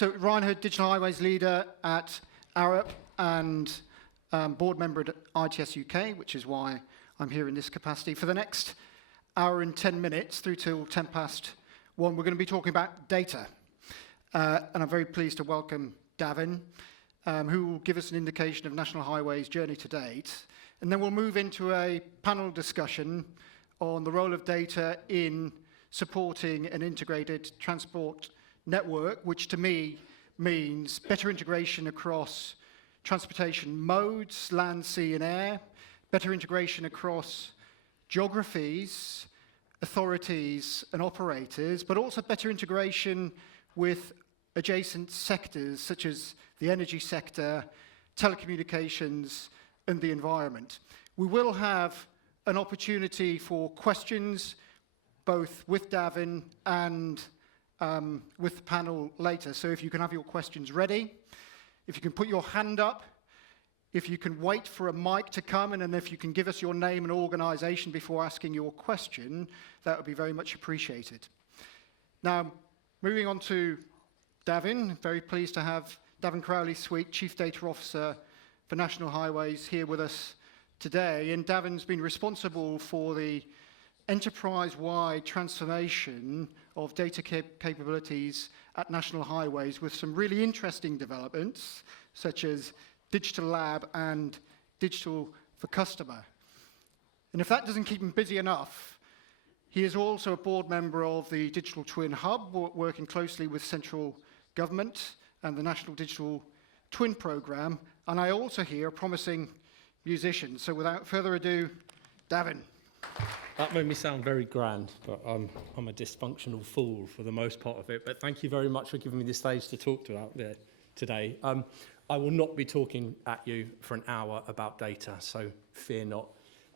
So Ryan Hood, Digital Highways Leader at Arup and board member at ITS UK, which is why I'm here in this capacity. For the next hour and 10 minutes, through till 1:10 past 1, we're going to be talking about data. And I'm very pleased to welcome Davin, who will give us an indication of National Highways' journey to date. And then we'll move into a panel discussion on the role of data in supporting an integrated transport network, which to me means better integration across transportation modes, land, sea and air, better integration across geographies, authorities and operators, but also better integration with adjacent sectors such as the energy sector, telecommunications and the environment. We will have an opportunity for questions both with Davin and with the panel later. So if you can have your questions ready, if you can put your hand up, if you can wait for a mic to come, and then if you can give us your name and organisation before asking your question, that would be very much appreciated. Now, moving on to Davin, very pleased to have Davin Crowley-Street, Chief Data Officer for National Highways, here with us today. And Davin's been responsible for the enterprise-wide transformation of data capabilities at National Highways with some really interesting developments, such as Digital Lab and Digital for Customer. And if that doesn't keep him busy enough, he is also a board member of the Digital Twin Hub, working closely with central government and the National Digital Twin Programme. And I also hear a promising musician. So without further ado, Davin. That made me sound very grand, but I'm a dysfunctional fool for the most part of it. But thank you very much for giving me the stage to talk to out there today. I will not be talking at you for an hour about data, so fear not.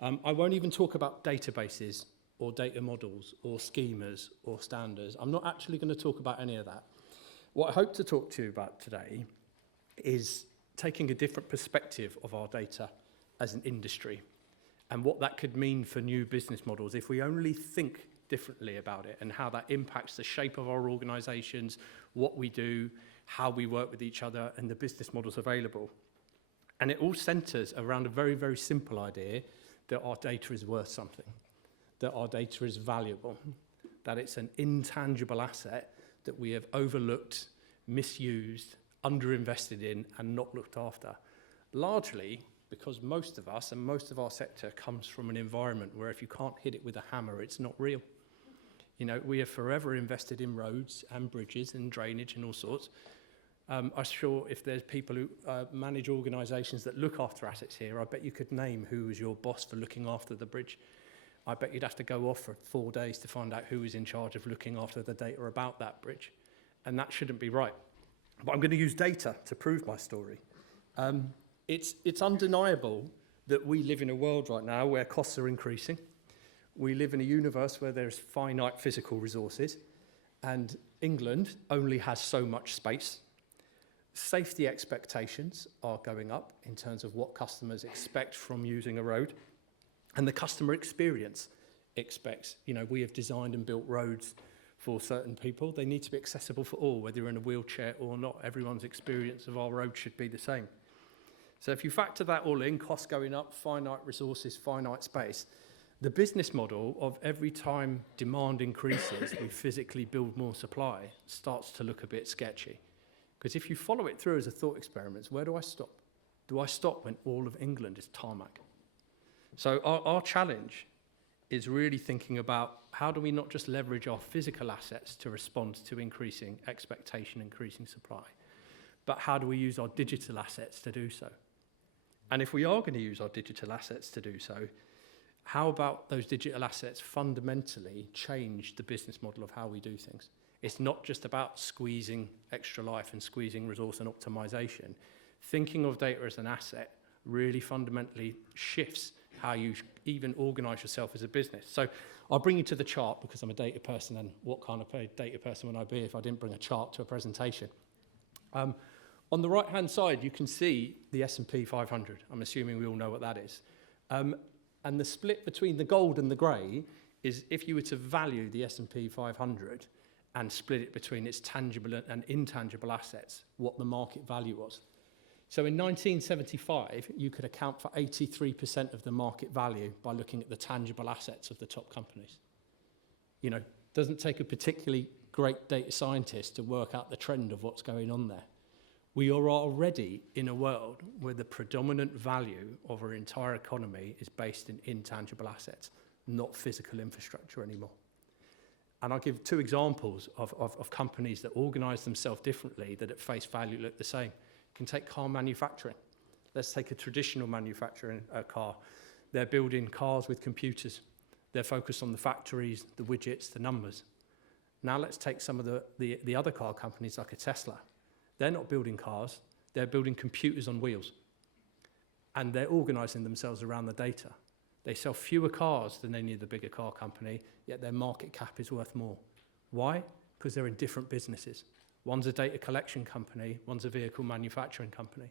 I won't even talk about databases or data models or schemas or standards. I'm not actually going to talk about any of that. What I hope to talk to you about today is taking a different perspective of our data as an industry and what that could mean for new business models if we only think differently about it, and how that impacts the shape of our organisations, what we do, how we work with each other and the business models available. And it all centres around a very, very simple idea that our data is worth something, that our data is valuable, that it's an intangible asset that we have overlooked, misused, underinvested in and not looked after. Largely because most of us and most of our sector comes from an environment where if you can't hit it with a hammer, it's not real. You know, we are forever invested in roads and bridges and drainage and all sorts. I'm sure if there's people who manage organisations that look after assets here, I bet you could name who was your boss for looking after the bridge. I bet you'd have to go off for 4 days to find out who was in charge of looking after the data about that bridge. And that shouldn't be right. But I'm going to use data to prove my story. It's undeniable that we live in a world right now where costs are increasing. We live in a universe where there's finite physical resources, and England only has so much space. Safety expectations are going up in terms of what customers expect from using a road, and the customer experience expects. You know, we have designed and built roads for certain people. They need to be accessible for all, whether you're in a wheelchair or not. Everyone's experience of our road should be the same. So if you factor that all in, costs going up, finite resources, finite space, the business model of every time demand increases, we physically build more supply, starts to look a bit sketchy. Because if you follow it through as a thought experiment, where do I stop? Do I stop when all of England is tarmac? So our challenge is really thinking about how do we not just leverage our physical assets to respond to increasing expectation, increasing supply, but how do we use our digital assets to do so? And if we are going to use our digital assets to do so, how about those digital assets fundamentally change the business model of how we do things? It's not just about squeezing extra life and squeezing resource and optimization. Thinking of data as an asset really fundamentally shifts how you even organize yourself as a business. So I'll bring you to the chart because I'm a data person, and what kind of a data person would I be if I didn't bring a chart to a presentation? On the right-hand side, you can see the S&P 500. I'm assuming we all know what that is. And the split between the gold and the grey is if you were to value the S&P 500 and split it between its tangible and intangible assets, what the market value was. So in 1975, you could account for 83% of the market value by looking at the tangible assets of the top companies. You know, doesn't take a particularly great data scientist to work out the trend of what's going on there. We are already in a world where the predominant value of our entire economy is based in intangible assets, not physical infrastructure anymore. And I'll give two examples of companies that organise themselves differently that at face value look the same. You can take car manufacturing. Let's take a traditional manufacturing car. They're building cars with computers. They're focused on the factories, the widgets, the numbers. Now let's take some of the other car companies like a Tesla. They're not building cars, they're building computers on wheels. And they're organising themselves around the data. They sell fewer cars than any of the bigger car company, yet their market cap is worth more. Why? Because they're in different businesses. One's a data collection company, one's a vehicle manufacturing company.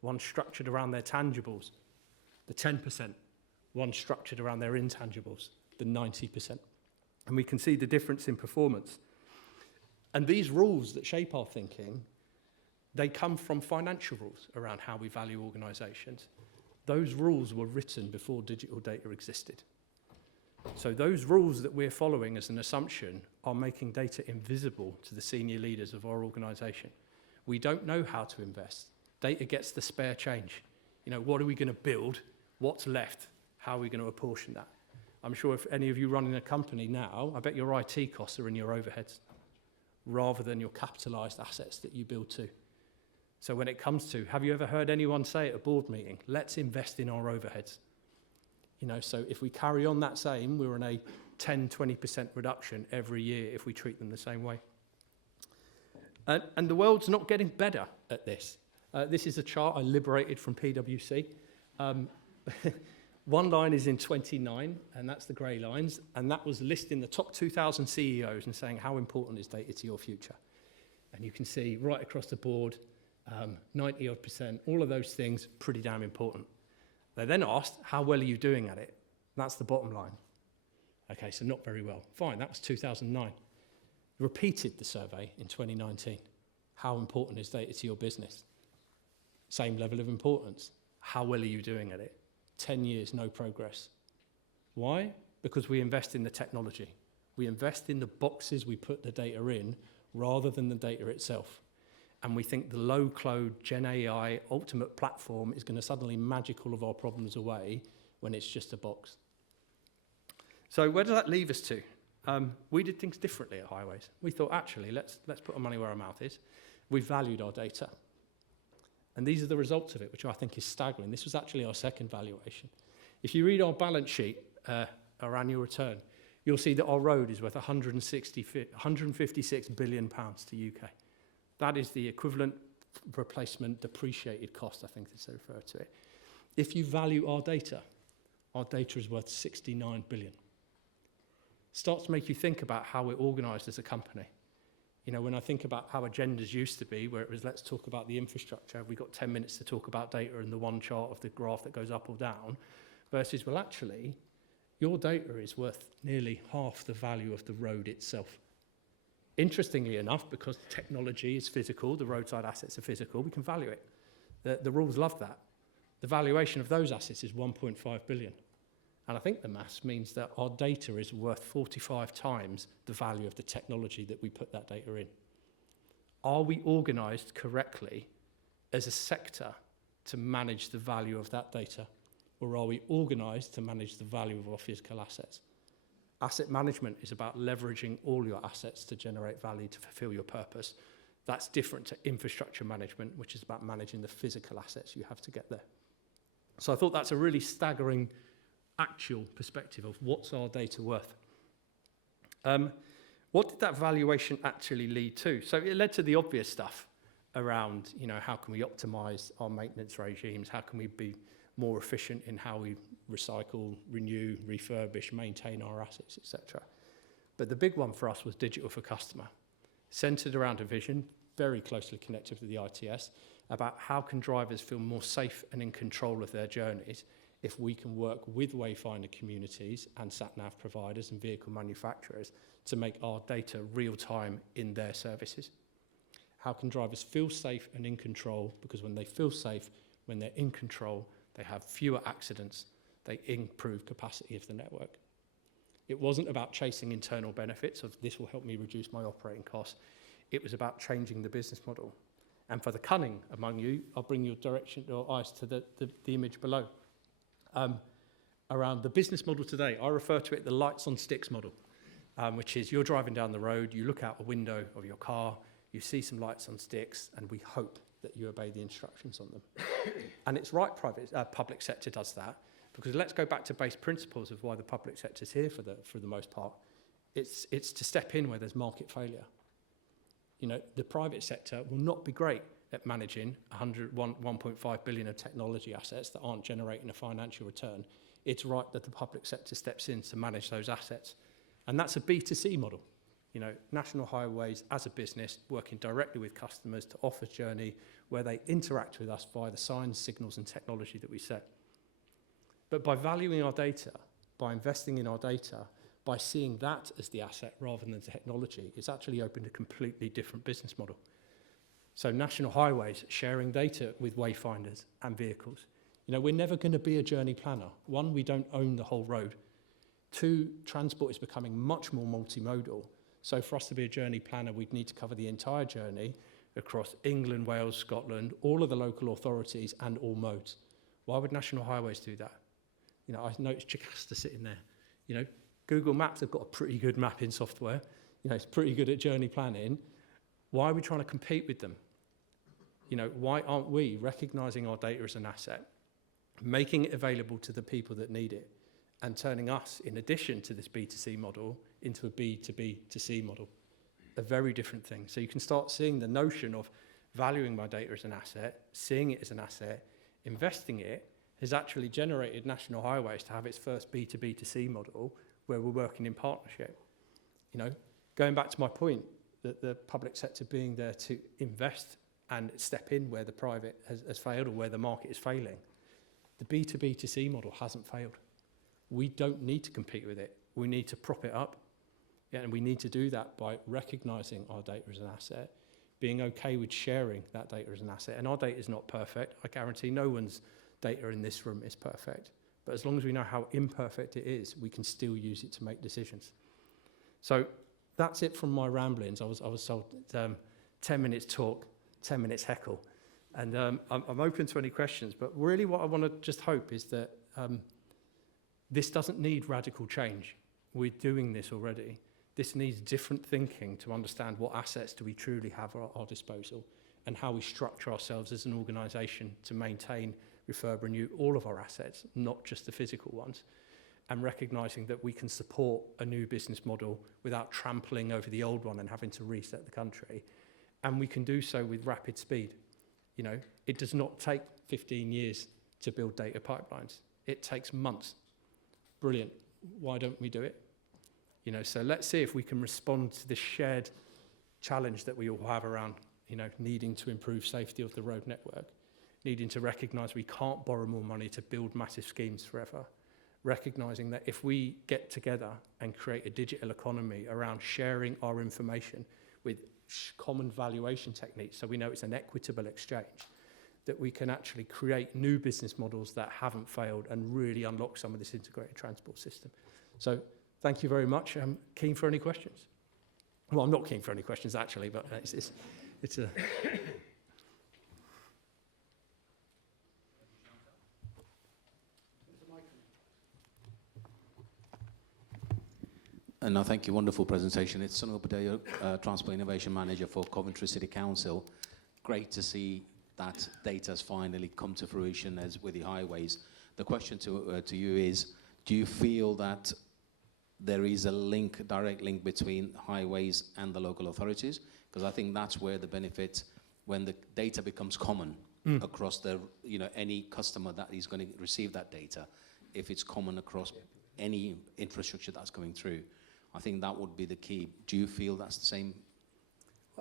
One's structured around their tangibles, the 10%. One's structured around their intangibles, the 90%. And we can see the difference in performance. And these rules that shape our thinking, they come from financial rules around how we value organisations. Those rules were written before digital data existed. So those rules that we're following as an assumption are making data invisible to the senior leaders of our organisation. We don't know how to invest. Data gets the spare change. You know, what are we going to build? What's left? How are we going to apportion that? I'm sure if any of you running a company now, I bet your IT costs are in your overheads rather than your capitalised assets that you build to. So when it comes to, have you ever heard anyone say at a board meeting, let's invest in our overheads? You know, so if we carry on that same, we're in a 10, 20% reduction every year if we treat them the same way. And the world's not getting better at this. This is a chart I liberated from PwC. One line is in 29, and that's the grey lines, and that was listing the top 2,000 CEOs and saying how important is data to your future. And you can see right across the board, 90-odd%, all of those things, pretty damn important. They then asked, how well are you doing at it? That's the bottom line. Okay, so not very well. Fine, that was 2009. Repeated the survey in 2019. How important is data to your business? Same level of importance. How well are you doing at it? 10 years, no progress. Why? Because we invest in the technology. We invest in the boxes we put the data in rather than the data itself. And we think the low-code Gen AI ultimate platform is going to suddenly magic all of our problems away when it's just a box. So where does that leave us to? We did things differently at Highways. We thought, actually, let's put our money where our mouth is. We valued our data. And these are the results of it, which I think is staggering. This was actually our second valuation. If you read our balance sheet, our annual return, you'll see that our road is worth £156 billion to UK. That is the equivalent replacement depreciated cost, I think they refer to it. If you value our data is worth 69 billion. Starts to make you think about how we're organised as a company. You know, when I think about how agendas used to be, where it was let's talk about the infrastructure, we got 10 minutes to talk about data and the one chart of the graph that goes up or down, versus, well, actually, your data is worth nearly half the value of the road itself. Interestingly enough, because technology is physical, the roadside assets are physical, we can value it. The rules love that. The valuation of those assets is 1.5 billion. And I think the maths means that our data is worth 45 times the value of the technology that we put that data in. Are we organised correctly as a sector to manage the value of that data? Or are we organised to manage the value of our physical assets? Asset management is about leveraging all your assets to generate value to fulfill your purpose. That's different to infrastructure management, which is about managing the physical assets you have to get there. So I thought that's a really staggering actual perspective of what's our data worth. What did that valuation actually lead to? So it led to the obvious stuff around, you know, how can we optimize our maintenance regimes? How can we be more efficient in how we recycle, renew, refurbish, maintain our assets, etc. But the big one for us was digital for customer, centered around a vision, very closely connected with the ITS, about how can drivers feel more safe and in control of their journeys if we can work with wayfinder communities and sat-nav providers and vehicle manufacturers to make our data real-time in their services. How can drivers feel safe and in control? Because when they feel safe, when they're in control, they have fewer accidents, they improve capacity of the network. It wasn't about chasing internal benefits of this will help me reduce my operating costs. It was about changing the business model. And for the cunning among you, I'll bring your eyes to the image below. Around the business model today, I refer to it the lights on sticks model, which is you're driving down the road, you look out a window of your car, you see some lights on sticks, and we hope that you obey the instructions on them. And it's right public sector does that, because let's go back to base principles of why the public sector is here for the most part. It's to step in where there's market failure. You know, the private sector will not be great at managing 1.5 billion of technology assets that aren't generating a financial return. It's right that the public sector steps in to manage those assets. And that's a B2C model. You know, National Highways as a business working directly with customers to offer journey where they interact with us via the signs, signals and technology that we set. But by valuing our data, by investing in our data, by seeing that as the asset rather than the technology, it's actually opened a completely different business model. So National Highways sharing data with wayfinders and vehicles. You know, we're never going to be a journey planner. One, we don't own the whole road. Two, transport is becoming much more multimodal. So for us to be a journey planner, we'd need to cover the entire journey across England, Wales, Scotland, all of the local authorities and all modes. Why would National Highways do that? You know, I noticed Jocasta sitting there. You know, Google Maps have got a pretty good mapping software. You know, it's pretty good at journey planning. Why are we trying to compete with them? You know, why aren't we recognising our data as an asset, making it available to the people that need it, and turning us, in addition to this B2C model, into a B2B2C model? A very different thing. So you can start seeing the notion of valuing my data as an asset, seeing it as an asset, investing it, has actually generated National Highways to have its first B2B2C model where we're working in partnership. You know, going back to my point, that the public sector being there to invest and step in where the private has failed or where the market is failing. The B2B2C model hasn't failed. We don't need to compete with it. We need to prop it up. Yeah, and we need to do that by recognising our data as an asset, being okay with sharing that data as an asset. And our data is not perfect. I guarantee no one's data in this room is perfect. But as long as we know how imperfect it is, we can still use it to make decisions. So that's it from my ramblings. I was told 10 minutes talk, 10 minutes heckle. And I'm open to any questions. But really what I want to just hope is that this doesn't need radical change. We're doing this already. This needs different thinking to understand what assets do we truly have at our disposal and how we structure ourselves as an organisation to maintain, refurb, renew all of our assets, not just the physical ones, and recognising that we can support a new business model without trampling over the old one and having to reset the country. And we can do so with rapid speed. You know, it does not take 15 years to build data pipelines. It takes months. Brilliant. Why don't we do it? You know, so let's see if we can respond to this shared challenge that we all have around, you know, needing to improve safety of the road network, needing to recognise we can't borrow more money to build massive schemes forever, recognising that if we get together and create a digital economy around sharing our information with common valuation techniques, so we know it's an equitable exchange, that we can actually create new business models that haven't failed and really unlock some of this integrated transport system. So thank you very much. I'm keen for any questions. Well, I'm not keen for any questions actually, but it's a... No, thank you. Wonderful presentation. It's Sunil Padeya, Transport Innovation Manager for Coventry City Council. Great to see that data has finally come to fruition as with the highways. The question to you is, do you feel that there is a link, direct link between highways and the local authorities? Because I think that's where the benefit, when the data becomes common across the, you know, any customer that is going to receive that data, if it's common across any infrastructure that's going through, I think that would be the key. Do you feel that's the same?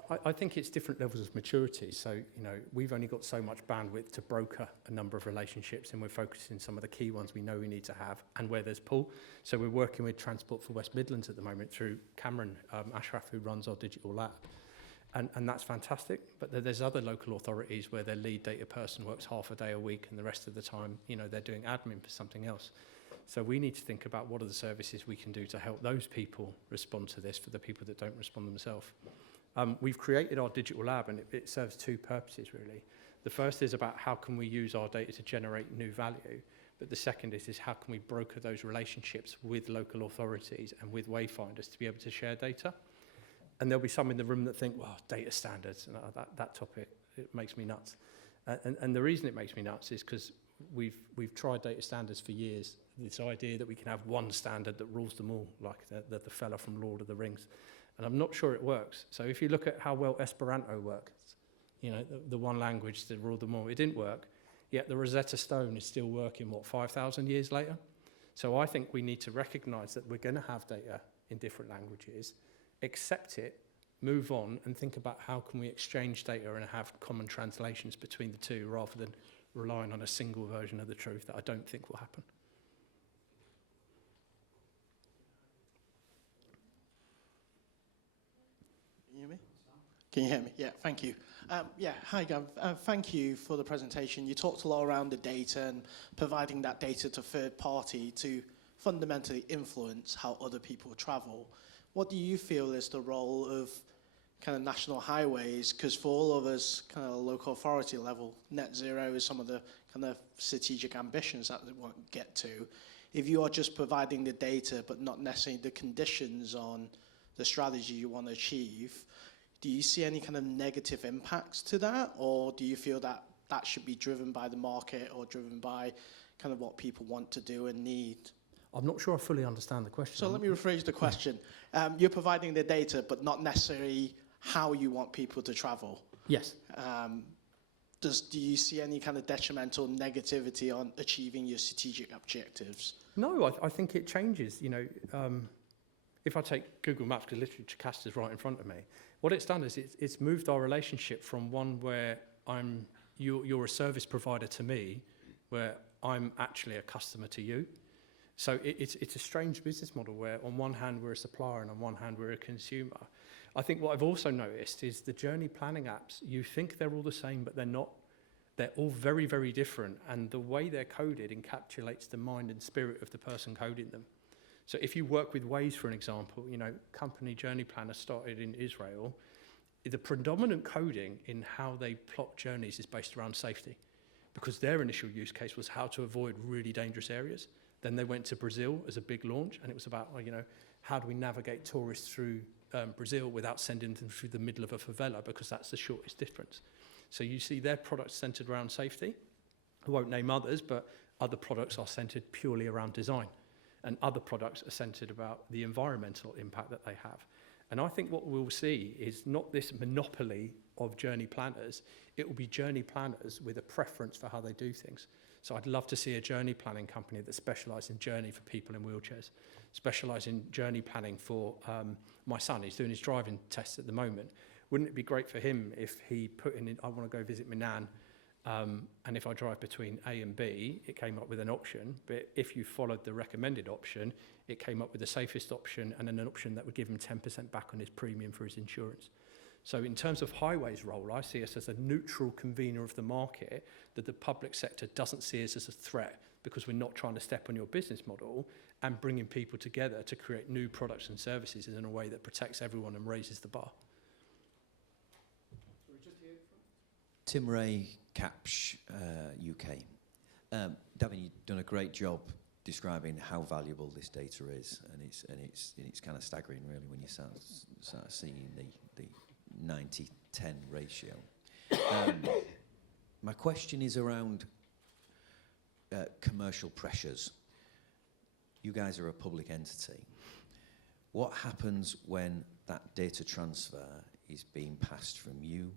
I think it's different levels of maturity. So, you know, we've only got so much bandwidth to broker a number of relationships, and we're focusing some of the key ones we know we need to have and where there's pull. So we're working with Transport for West Midlands at the moment through Cameron Ashraf, who runs our digital lab. And that's fantastic. But there's other local authorities where their lead data person works half a day a week and the rest of the time, you know, they're doing admin for something else. So we need to think about what are the services we can do to help those people respond to this for the people that don't respond themselves. We've created our digital lab, and it serves two purposes, really. The first is about how can we use our data to generate new value, but the second is how can we broker those relationships with local authorities and with wayfinders to be able to share data. And there'll be some in the room that think, well, data standards, and that topic, it makes me nuts. And the reason it makes me nuts is because we've tried data standards for years. This idea that we can have one standard that rules them all, like the fella from Lord of the Rings. And I'm not sure it works. So if you look at how well Esperanto works, you know, the one language that ruled them all, it didn't work. Yet the Rosetta Stone is still working, 5,000 years later? So I think we need to recognise that we're going to have data in different languages, accept it, move on, and think about how can we exchange data and have common translations between the two rather than relying on a single version of the truth that I don't think will happen. Can you hear me? Yeah, thank you. Hi, Gav. Thank you for the presentation. You talked a lot around the data and providing that data to third party to fundamentally influence how other people travel. What do you feel is the role of kind of national highways? Because for all of us, kind of local authority level, net zero is some of the kind of strategic ambitions that we want to get to. If you are just providing the data but not necessarily the conditions on the strategy you want to achieve, do you see any kind of negative impacts to that, or do you feel that that should be driven by the market or driven by kind of what people want to do and need? I'm not sure I fully understand the question. So let me rephrase the question. You're providing the data, but not necessarily how you want people to travel. Yes. Do you see any kind of detrimental negativity on achieving your strategic objectives? No, I think it changes. You know, if I take Google Maps, because literally Chicaster's right in front of me, what it's done is it's moved our relationship from one where you're a service provider to me, where I'm actually a customer to you. So it's a strange business model where on one hand we're a supplier and on one hand we're a consumer. I think what I've also noticed is the journey planning apps, you think they're all the same, but they're not. They're all very, very different, and the way they're coded encapsulates the mind and spirit of the person coding them. So if you work with Waze, for an example, you know, company journey planner started in Israel, the predominant coding in how they plot journeys is based around safety, because their initial use case was how to avoid really dangerous areas. Then they went to Brazil as a big launch, and it was about, you know, how do we navigate tourists through Brazil without sending them through the middle of a favela, because that's the shortest difference. So you see their products centered around safety. I won't name others, but other products are centered purely around design. And other products are centered about the environmental impact that they have. And I think what we'll see is not this monopoly of journey planners, it will be journey planners with a preference for how they do things. So I'd love to see a journey planning company that specialises in journey for people in wheelchairs, specialise in journey planning for my son. He's doing his driving tests at the moment. Wouldn't it be great for him if he put in, I want to go visit my nan, and if I drive between A and B, it came up with an option, but if you followed the recommended option, it came up with the safest option and an option that would give him 10% back on his premium for his insurance. So in terms of highways' role, I see us as a neutral convener of the market, that the public sector doesn't see us as a threat, because we're not trying to step on your business model, and bringing people together to create new products and services in a way that protects everyone and raises the bar. Tim Ray, CAPSH UK. Davin, you've done a great job describing how valuable this data is, and it's kind of staggering, really, when you start seeing the 90-10 ratio. My question is around commercial pressures. You guys are a public entity. What happens when that data transfer is being passed from you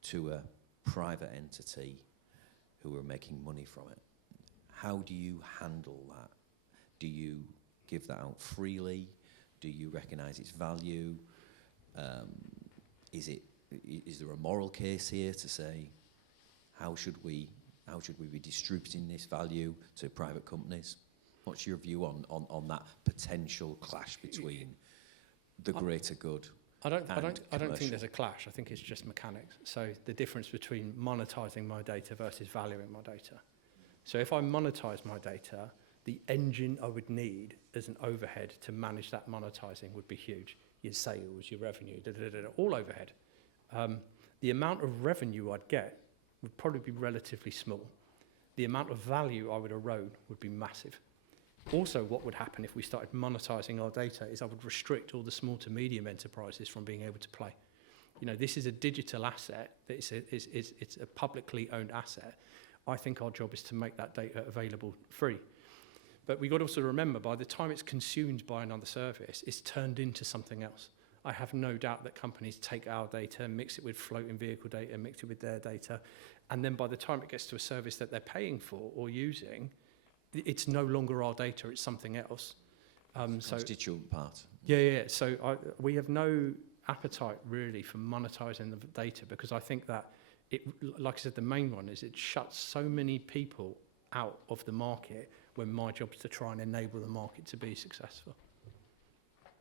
to a private entity who are making money from it? How do you handle that? Do you give that out freely? Do you recognise its value? Is there a moral case here to say how should we be distributing this value to private companies? What's your view on that potential clash between the greater good? I don't think commercial? there's a clash. I think it's just mechanics. So the difference between monetizing my data versus valuing my data. So if I monetize my data, the engine I would need as an overhead to manage that monetizing would be huge. Your sales, your revenue, all overhead. The amount of revenue I'd get would probably be relatively small. The amount of value I would erode would be massive. Also, what would happen if we started monetizing our data is I would restrict all the small to medium enterprises from being able to play. You know, this is a digital asset. It's a publicly owned asset. I think our job is to make that data available free. But we've got to also remember, by the time it's consumed by another service, it's turned into something else. I have no doubt that companies take our data, mix it with floating vehicle data, mix it with their data, and then by the time it gets to a service that they're paying for or using, it's no longer our data, it's something else. Constituent part. Yeah. So we have no appetite really for monetizing the data, because I think that it, like I said, the main one is it shuts so many people out of the market when my job is to try and enable the market to be successful.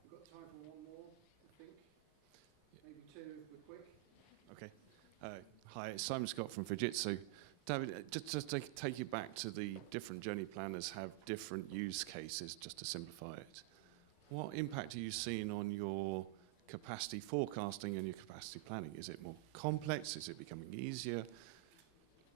We've got time for one more, I think. Maybe two if we're quick. Okay. Hi, it's Simon Scott from Fujitsu. David, just to take you back to the different journey planners have different use cases, just to simplify it. What impact are you seeing on your capacity forecasting and your capacity planning? Is it more complex? Is it becoming easier?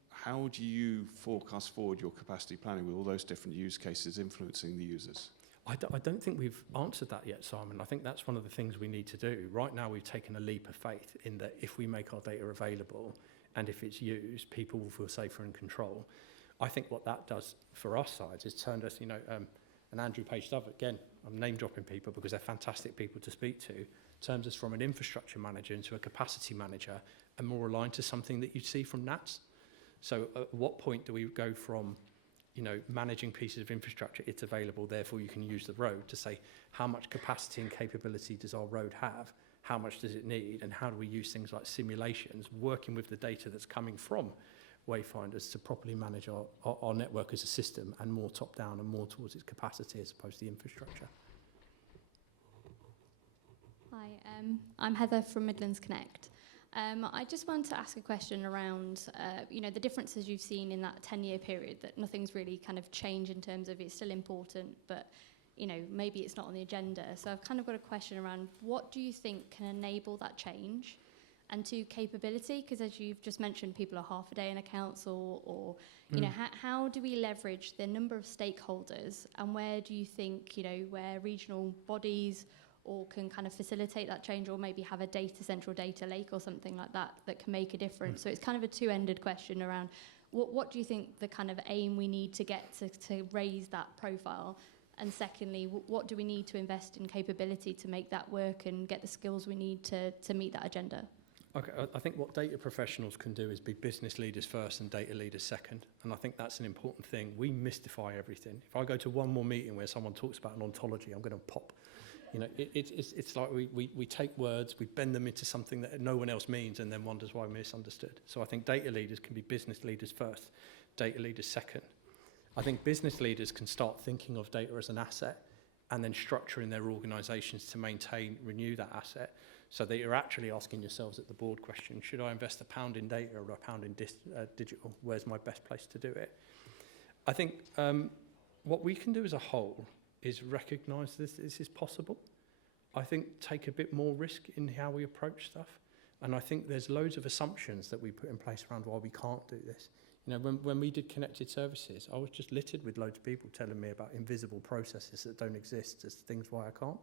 How do you forecast forward your capacity planning with all those different use cases influencing the users? I don't think we've answered that yet, Simon. I think that's one of the things we need to do. Right now, we've taken a leap of faith in that if we make our data available and if it's used, people will feel safer and control. I think what that does for our sides is turned us, and Andrew Page Dove, again, I'm name dropping people because they're fantastic people to speak to, turns us from an infrastructure manager into a capacity manager and more aligned to something that you'd see from NATS. So at what point do we go from, managing pieces of infrastructure, it's available, therefore you can use the road, to say how much capacity and capability does our road have, how much does it need, and how do we use things like simulations, working with the data that's coming from Wayfinders to properly manage our network as a system, and more top down and more towards its capacity as opposed to the infrastructure. Hi, I'm Heather from Midlands Connect. I just wanted to ask a question around, the differences you've seen in that 10-year period, that nothing's really kind of changed in terms of it's still important, but, maybe it's not on the agenda. So I've kind of got a question around what do you think can enable that change? And to capability, because as you've just mentioned, people are half a day in a council, or, how do we leverage the number of stakeholders, and where do you think, where regional bodies or can kind of facilitate that change, or maybe have a central data lake or something like that can make a difference? So it's kind of a two-ended question around what do you think the kind of aim we need to get to raise that profile? And secondly, what do we need to invest in capability to make that work and get the skills we need to meet that agenda? Okay, I think what data professionals can do is be business leaders first and data leaders second. And I think that's an important thing. We mystify everything. If I go to one more meeting where someone talks about an ontology, I'm going to pop. It's like we take words, we bend them into something that no one else means, and then wonders why we're misunderstood. So I think data leaders can be business leaders first, data leaders second. I think business leaders can start thinking of data as an asset and then structuring their organisations to renew that asset, so that you're actually asking yourselves at the board question, should I invest £1 in data or £1 in digital? Where's my best place to do it? I think what we can do as a whole is recognise this is possible. I think take a bit more risk in how we approach stuff. And I think there's loads of assumptions that we put in place around why we can't do this. When we did connected services, I was just littered with loads of people telling me about invisible processes that don't exist as things why I can't.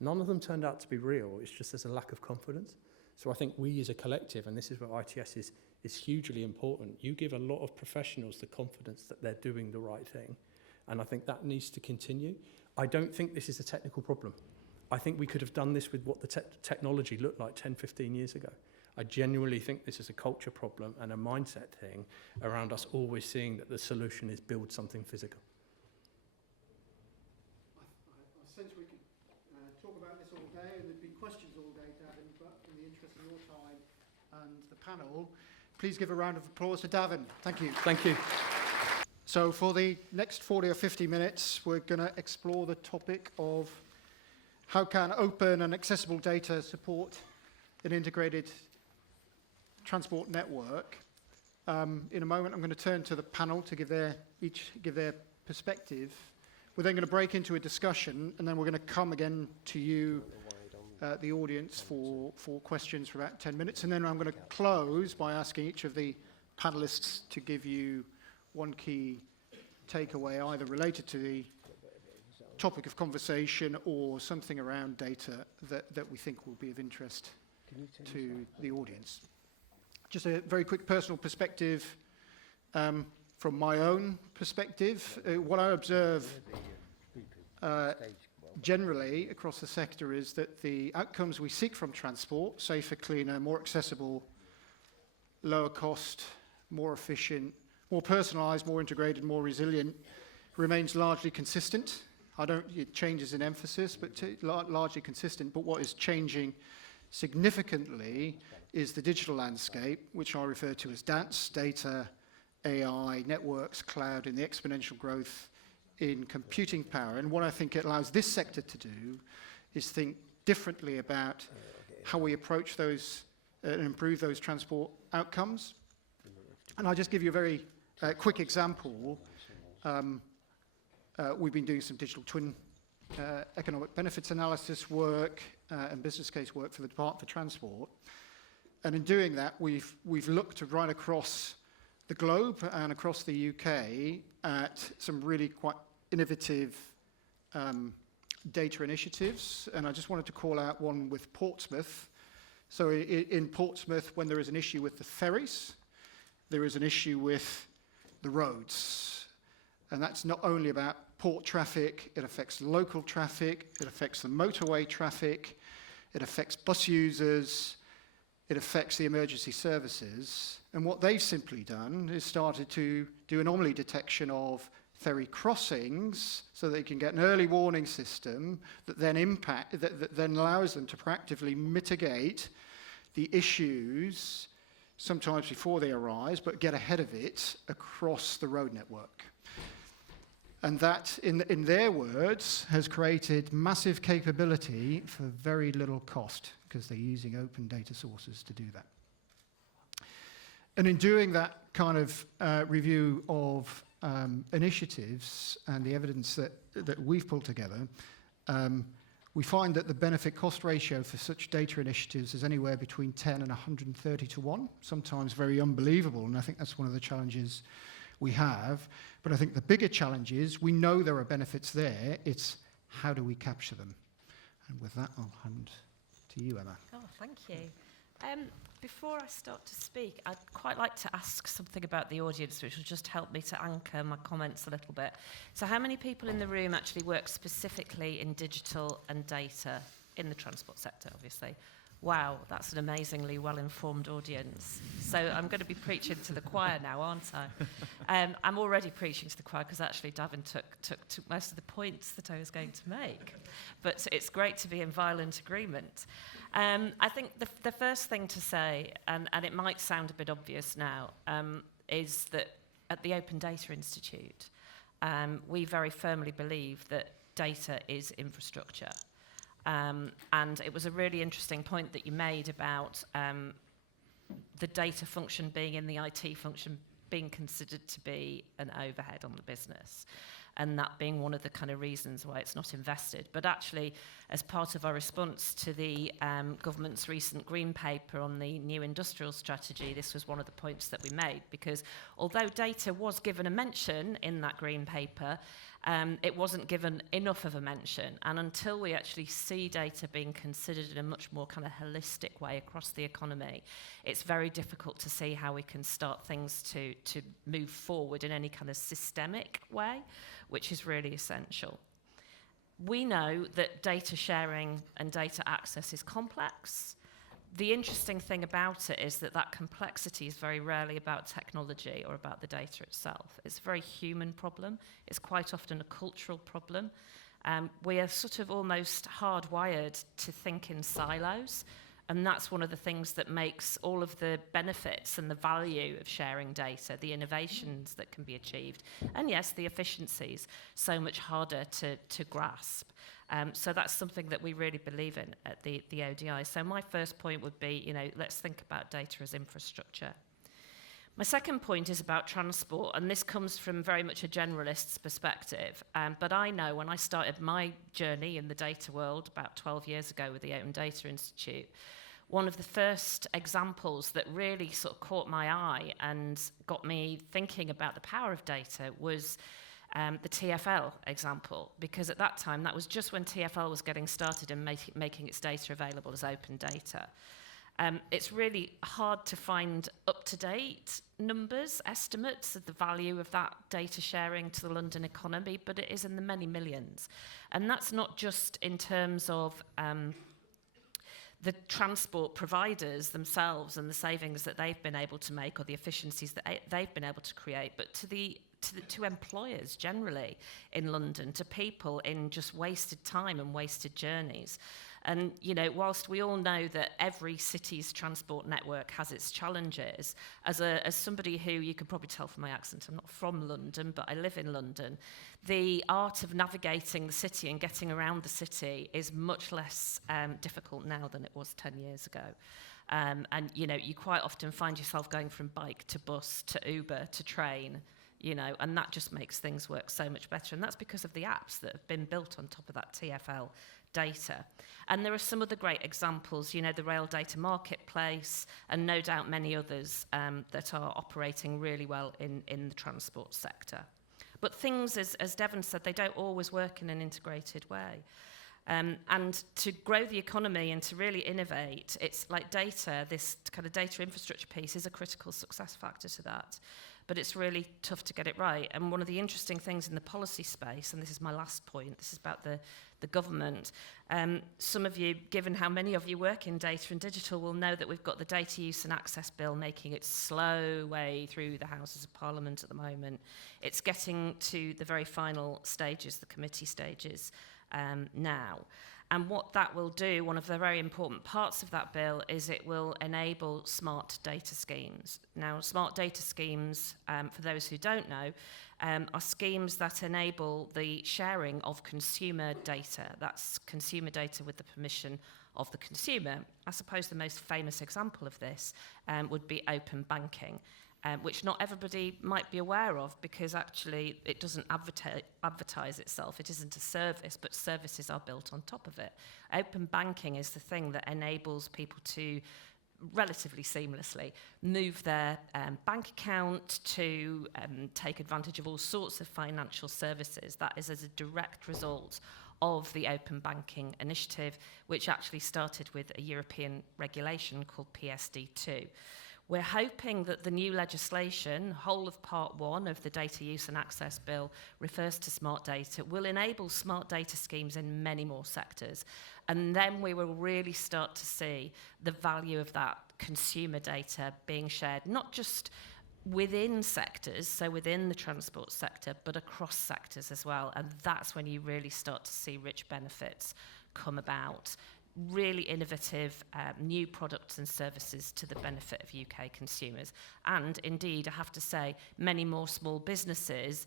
None of them turned out to be real. It's just there's a lack of confidence. So I think we as a collective, and this is where ITS is hugely important, you give a lot of professionals the confidence that they're doing the right thing. And I think that needs to continue. I don't think this is a technical problem. I think we could have done this with what the technology looked like 10, 15 years ago. I genuinely think this is a culture problem and a mindset thing around us always seeing that the solution is build something physical. I sense we could talk about this all day, and there'd be questions all day, Davin, but in the interest for your time and the panel. Please give a round of applause to Davin. Thank you. Thank you. So for the next 40 or 50 minutes, we're going to explore the topic of how can open and accessible data support an integrated transport network. In a moment, I'm going to turn to the panel to each give their perspective. We're then going to break into a discussion, and then we're going to come again to you, the audience, for questions for about 10 minutes. And then I'm going to close by asking each of the panelists to give you one key takeaway, either related to the topic of conversation or something around data that we think will be of interest to the audience. Just a very quick personal perspective from my own perspective. What I observe generally across the sector is that the outcomes we seek from transport, safer, cleaner, more accessible, lower cost, more efficient, more personalised, more integrated, more resilient, remains largely consistent. It changes in emphasis, but largely consistent. But what is changing significantly is the digital landscape, which I refer to as DANCE, data, AI, networks, cloud, and the exponential growth in computing power. And what I think it allows this sector to do is think differently about how we approach those and improve those transport outcomes. And I'll just give you a very quick example. We've been doing some digital twin economic benefits analysis work and business case work for the Department for Transport. And in doing that, we've looked right across the globe and across the UK at some really quite innovative data initiatives. And I just wanted to call out one with Portsmouth. So in Portsmouth, when there is an issue with the ferries, there is an issue with the roads. And that's not only about port traffic, it affects local traffic, it affects the motorway traffic, it affects bus users, it affects the emergency services. And what they've simply done is started to do anomaly detection of ferry crossings so they can get an early warning system that then allows them to proactively mitigate the issues sometimes before they arise, but get ahead of it across the road network. And that, in their words, has created massive capability for very little cost because they're using open data sources to do that. And in doing that kind of review of initiatives and the evidence that we've pulled together, we find that the benefit-cost ratio for such data initiatives is anywhere between 10 and 130 to 1, sometimes very unbelievable, and I think that's one of the challenges we have. But I think the bigger challenge is we know there are benefits there, it's how do we capture them? And with that, I'll hand to you, Emma. Oh, thank you. Before I start to speak, I'd quite like to ask something about the audience, which will just help me to anchor my comments a little bit. So how many people in the room actually work specifically in digital and data in the transport sector, obviously? Wow, that's an amazingly well-informed audience. So I'm going to be preaching to the choir now, aren't I? I'm already preaching to the choir because actually Davin took most of the points that I was going to make. But it's great to be in violent agreement. I think the first thing to say, and it might sound a bit obvious now, is that at the Open Data Institute, we very firmly believe that data is infrastructure. And it was a really interesting point that you made about the data function being in the IT function being considered to be an overhead on the business, and that being one of the kind of reasons why it's not invested. But actually, as part of our response to the government's recent green paper on the new industrial strategy, this was one of the points that we made, because although data was given a mention in that green paper, it wasn't given enough of a mention. And until we actually see data being considered in a much more kind of holistic way across the economy, it's very difficult to see how we can start things to move forward in any kind of systemic way, which is really essential. We know that data sharing and data access is complex. The interesting thing about it is that that complexity is very rarely about technology or about the data itself. It's a very human problem. It's quite often a cultural problem. We are sort of almost hardwired to think in silos And that's one of the things that makes all of the benefits and the value of sharing data, the innovations that can be achieved, and yes, the efficiencies, so much harder to grasp. So that's something that we really believe in at the ODI. So my first point would be, let's think about data as infrastructure. My second point is about transport, and this comes from very much a generalist's perspective. But I know when I started my journey in the data world about 12 years ago with the Open Data Institute, one of the first examples that really sort of caught my eye and got me thinking about the power of data was the TfL example, because at that time, that was just when TfL was getting started and making its data available as open data. It's really hard to find up-to-date numbers, estimates of the value of that data sharing to the London economy, but it is in the many millions. And that's not just in terms of the transport providers themselves and the savings that they've been able to make or the efficiencies that they've been able to create, but to employers generally in London, to people in just wasted time and wasted journeys. And, whilst we all know that every city's transport network has its challenges, as somebody who, you can probably tell from my accent, I'm not from London, but I live in London, the art of navigating the city and getting around the city is much less difficult now than it was 10 years ago. And, you quite often find yourself going from bike to bus to Uber to train, and that just makes things work so much better. And that's because of the apps that have been built on top of that TfL data. And there are some other great examples, the Rail Data Marketplace, and no doubt many others that are operating really well in the transport sector. But things, as Davin said, they don't always work in an integrated way. And to grow the economy and to really innovate, it's like data, this kind of data infrastructure piece is a critical success factor to that. But it's really tough to get it right. And one of the interesting things in the policy space, and this is my last point, this is about the government. Some of you, given how many of you work in data and digital, will know that we've got the Data Use and Access Bill making its slow way through the Houses of Parliament at the moment. It's getting to the very final stages, the committee stages now. And what that will do, one of the very important parts of that bill, is it will enable smart data schemes. Now, smart data schemes, for those who don't know, are schemes that enable the sharing of consumer data. That's consumer data with the permission of the consumer. I suppose the most famous example of this would be open banking. Which not everybody might be aware of, because actually it doesn't advertise itself. It isn't a service, but services are built on top of it. Open banking is the thing that enables people to relatively seamlessly move their bank account, to take advantage of all sorts of financial services. That is as a direct result of the Open Banking Initiative, which actually started with a European regulation called PSD2. We're hoping that the new legislation, whole of Part 1 of the Data Use and Access Bill, refers to smart data, will enable smart data schemes in many more sectors. And then we will really start to see the value of that consumer data being shared, not just within sectors, so within the transport sector, but across sectors as well. And that's when you really start to see rich benefits come about. Really innovative new products and services to the benefit of UK consumers. And indeed, I have to say, many more small businesses,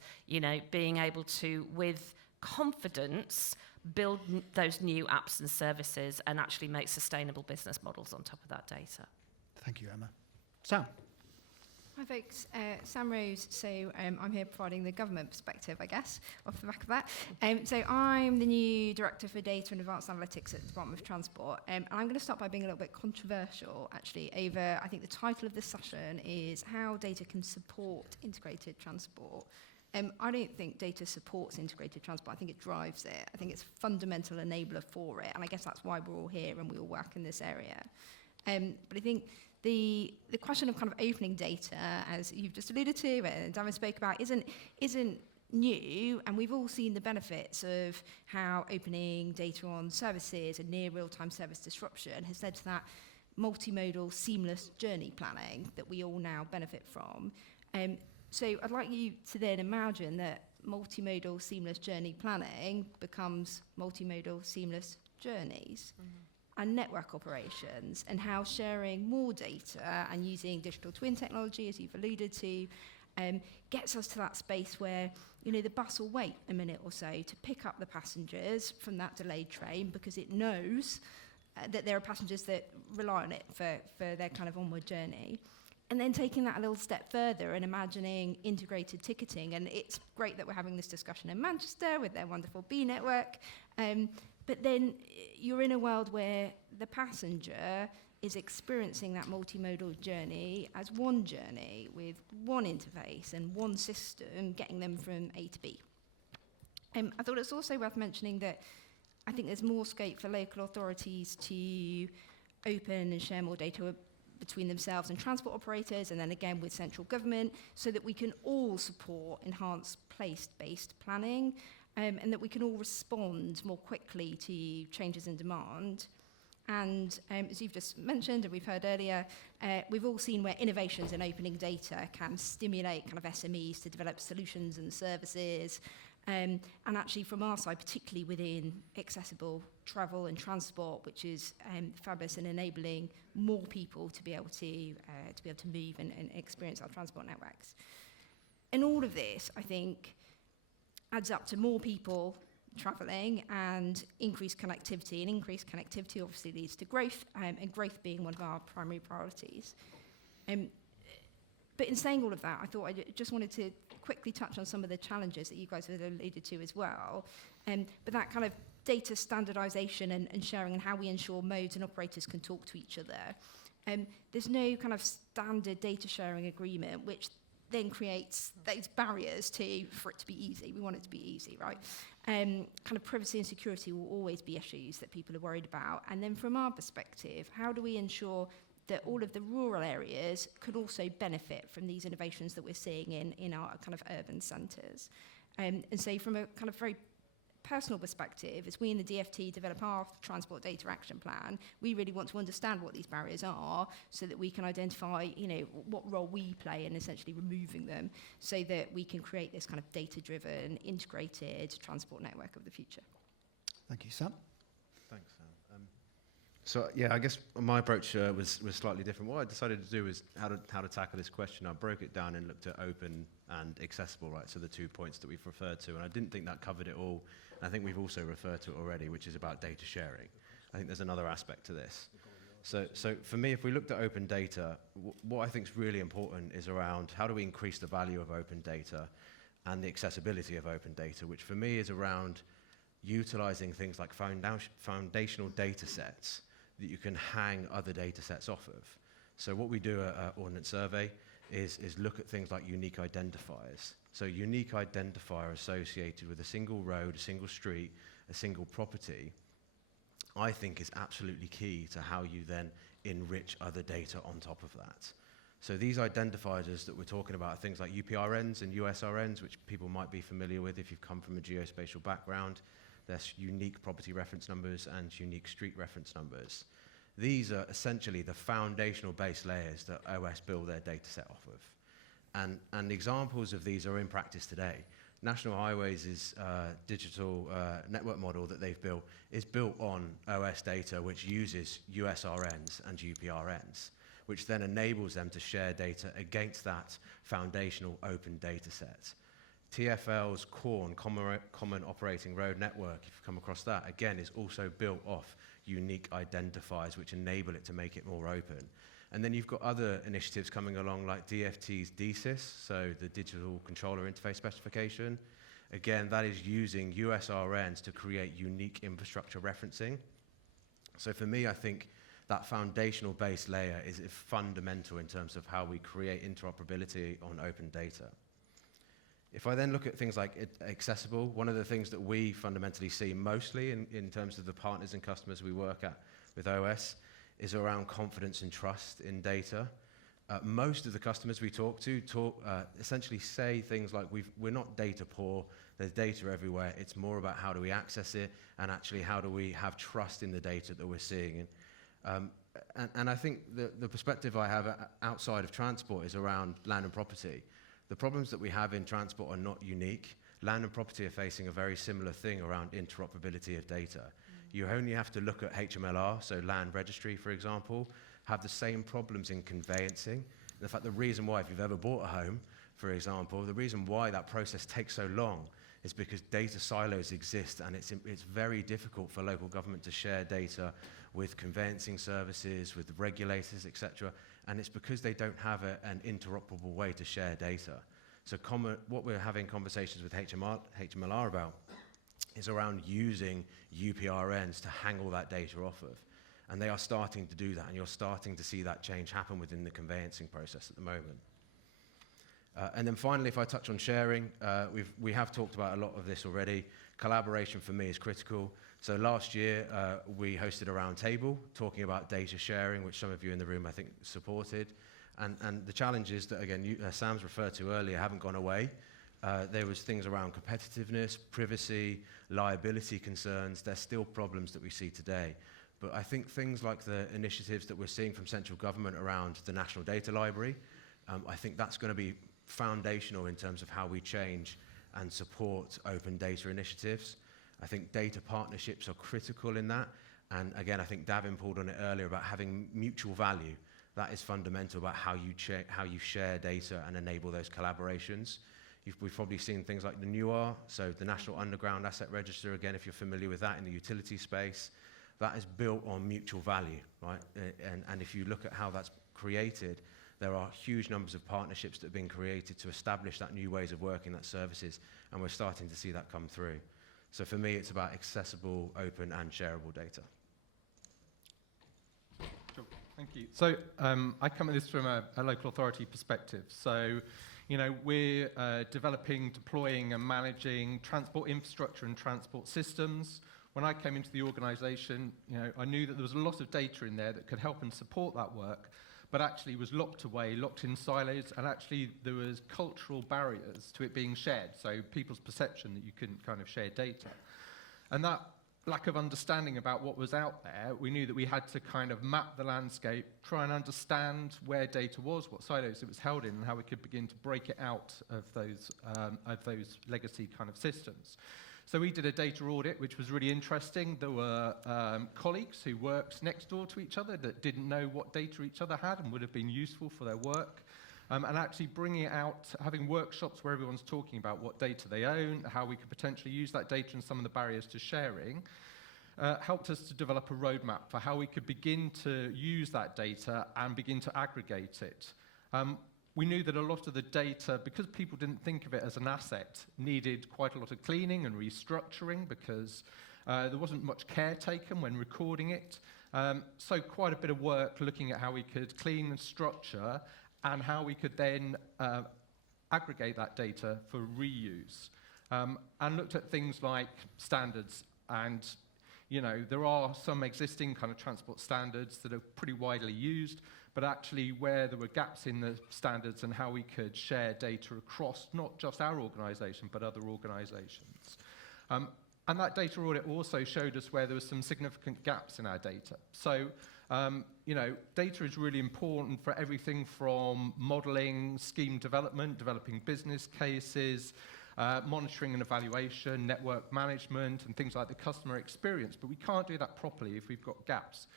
being able to, with confidence, build those new apps and services and actually make sustainable business models on top of that data. Thank you, Emma. Sam. Hi folks, Sam Rose. So I'm here providing the government perspective, I guess, off the back of that. So I'm the new Director for Data and Advanced Analytics at the Department of Transport. And I'm going to start by being a little bit controversial, actually, over, I think the title of this session is How Data Can Support Integrated Transport. I don't think data supports integrated transport. I think it drives it. I think it's a fundamental enabler for it. And I guess that's why we're all here and we all work in this area. But I think the question of kind of opening data, as you've just alluded to and Davin spoke about, isn't new, and we've all seen the benefits of how opening data on services and near real-time service disruption has led to that multimodal seamless journey planning that we all now benefit from. So I'd like you to then imagine that multimodal seamless journey planning becomes multimodal seamless journeys. and network operations, and how sharing more data and using digital twin technology, as you've alluded to, gets us to that space where, you know, the bus will wait a minute or so to pick up the passengers from that delayed train because it knows that there are passengers that rely on it for their kind of onward journey. And then taking that a little step further and imagining integrated ticketing. And it's great that we're having this discussion in Manchester with their wonderful B network. But then you're in a world where the passenger is experiencing that multimodal journey as one journey with one interface and one system getting them from A to B. I thought it's also worth mentioning that I think there's more scope for local authorities to open and share more data between themselves and transport operators, and then again with central government, so that we can all support enhanced place-based planning, and that we can all respond more quickly to changes in demand. And as you've just mentioned, and we've heard earlier, we've all seen where innovations in opening data can stimulate kind of SMEs to develop solutions and services. And actually from our side, particularly within accessible travel and transport, which is fabulous in enabling more people to be able to move and experience our transport networks. And all of this, I think, adds up to more people travelling and increased connectivity. And increased connectivity obviously leads to growth, and growth being one of our primary priorities. But in saying all of that, I thought I just wanted to quickly touch on some of the challenges that you guys have alluded to as well. But that kind of data standardisation and sharing, and how we ensure modes and operators can talk to each other. There's no kind of standard data sharing agreement, which then creates those barriers for it to be easy. We want it to be easy, right? Kind of privacy and security will always be issues that people are worried about. And then from our perspective, how do we ensure that all of the rural areas could also benefit from these innovations that we're seeing in our kind of urban centres? And so from a kind of very personal perspective, as we in the DFT develop our transport data action plan, we really want to understand what these barriers are so that we can identify, you know, what role we play in essentially removing them, so that we can create this kind of data-driven, integrated transport network of the future. Thank you, Sam. Thanks, Sam. So yeah, I guess my approach was slightly different. What I decided to do was how to tackle this question. I broke it down and looked at open and accessible, right? So the 2 points that we've referred to, and I didn't think that covered it all. And I think we've also referred to it already, which is about data sharing. I think there's another aspect to this. So for me, if we looked at open data, what I think is really important is around how do we increase the value of open data and the accessibility of open data, which for me is around utilizing things like foundational data sets that you can hang other data sets off of. So what we do at Ordnance Survey is look at things like unique identifiers. So unique identifier associated with a single road, a single street, a single property, I think is absolutely key to how you then enrich other data on top of that. So these identifiers that we're talking about are things like UPRNs and USRNs, which people might be familiar with if you've come from a geospatial background. There's unique property reference numbers and unique street reference numbers. These are essentially the foundational base layers that OS build their data set off of. And examples of these are in practice today. National Highways' digital network model that they've built is built on OS data, which uses USRNs and UPRNs, which then enables them to share data against that foundational open data set. TfL's core and common operating road network, if you've come across that, again, is also built off unique identifiers which enable it to make it more open. And then you've got other initiatives coming along like DFT's DSys, so the Digital Controller Interface Specification. Again, that is using USRNs to create unique infrastructure referencing. So for me, I think that foundational base layer is fundamental in terms of how we create interoperability on open data. If I then look at things like accessible, one of the things that we fundamentally see mostly in terms of the partners and customers we work at with OS is around confidence and trust in data. Most of the customers we talk to essentially say things like, we're not data poor, there's data everywhere, it's more about how do we access it and actually how do we have trust in the data that we're seeing. And I think the perspective I have outside of transport is around land and property. The problems that we have in transport are not unique. Land and property are facing a very similar thing around interoperability of data. You only have to look at HMLR, so land registry, for example, have the same problems in conveyancing. In fact, the reason why, if you've ever bought a home, for example, the reason why that process takes so long is because data silos exist, and it's very difficult for local government to share data with conveyancing services, with regulators, etc. And it's because they don't have an interoperable way to share data. So what we're having conversations with HMLR about is around using UPRNs to hang all that data off of. And they are starting to do that, and you're starting to see that change happen within the conveyancing process at the moment. And then finally, if I touch on sharing, we have talked about a lot of this already. Collaboration for me is critical. So last year, we hosted a roundtable talking about data sharing, which some of you in the room, I think, supported. And the challenges that, again, Sam's referred to earlier haven't gone away. There was things around competitiveness, privacy, liability concerns. There's still problems that we see today. But I think things like the initiatives that we're seeing from central government around the National Data Library, I think that's going to be foundational in terms of how we change and support open data initiatives. I think data partnerships are critical in that. And again, I think Davin pulled on it earlier about having mutual value. That is fundamental about how you share data and enable those collaborations. We've probably seen things like the NUAR, so the National Underground Asset Register, again, if you're familiar with that in the utility space, that is built on mutual value, right? And if you look at how that's created, there are huge numbers of partnerships that have been created to establish that new ways of working, that services, and we're starting to see that come through. So for me, it's about accessible, open, and shareable data. Sure. Thank you. So I come at this from a local authority perspective. So, you know, we're developing, deploying, and managing transport infrastructure and transport systems. When I came into the organisation, you know, I knew that there was a lot of data in there that could help and support that work, but actually was locked away, locked in silos, and actually there was cultural barriers to it being shared, so people's perception that you couldn't kind of share data. And that lack of understanding about what was out there, we knew that we had to kind of map the landscape, try and understand where data was, what silos it was held in, and how we could begin to break it out of those legacy kind of systems. So we did a data audit, which was really interesting. There were colleagues who worked next door to each other that didn't know what data each other had and would have been useful for their work. And actually bringing it out, having workshops where everyone's talking about what data they own, how we could potentially use that data and some of the barriers to sharing, helped us to develop a roadmap for how we could begin to use that data and begin to aggregate it. We knew that a lot of the data, because people didn't think of it as an asset, needed quite a lot of cleaning and restructuring because there wasn't much care taken when recording it. So quite a bit of work looking at how we could clean and structure and how we could then aggregate that data for reuse. And looked at things like standards. And you know, there are some existing kind of transport standards that are pretty widely used, but actually where there were gaps in the standards and how we could share data across not just our organisation, but other organisations. And that data audit also showed us where there were some significant gaps in our data. So, you know, data is really important for everything from modelling, scheme development, developing business cases, monitoring and evaluation, network management, and things like the customer experience. But we can't do that properly if we've got gaps.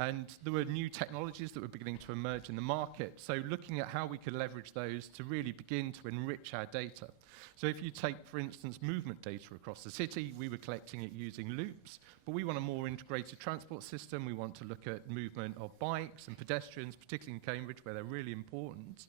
And there were new technologies that were beginning to emerge in the market. So looking at how we could leverage those to really begin to enrich our data. So if you take, for instance, movement data across the city, we were collecting it using loops, but we want a more integrated transport system. We want to look at movement of bikes and pedestrians, particularly in Cambridge, where they're really important.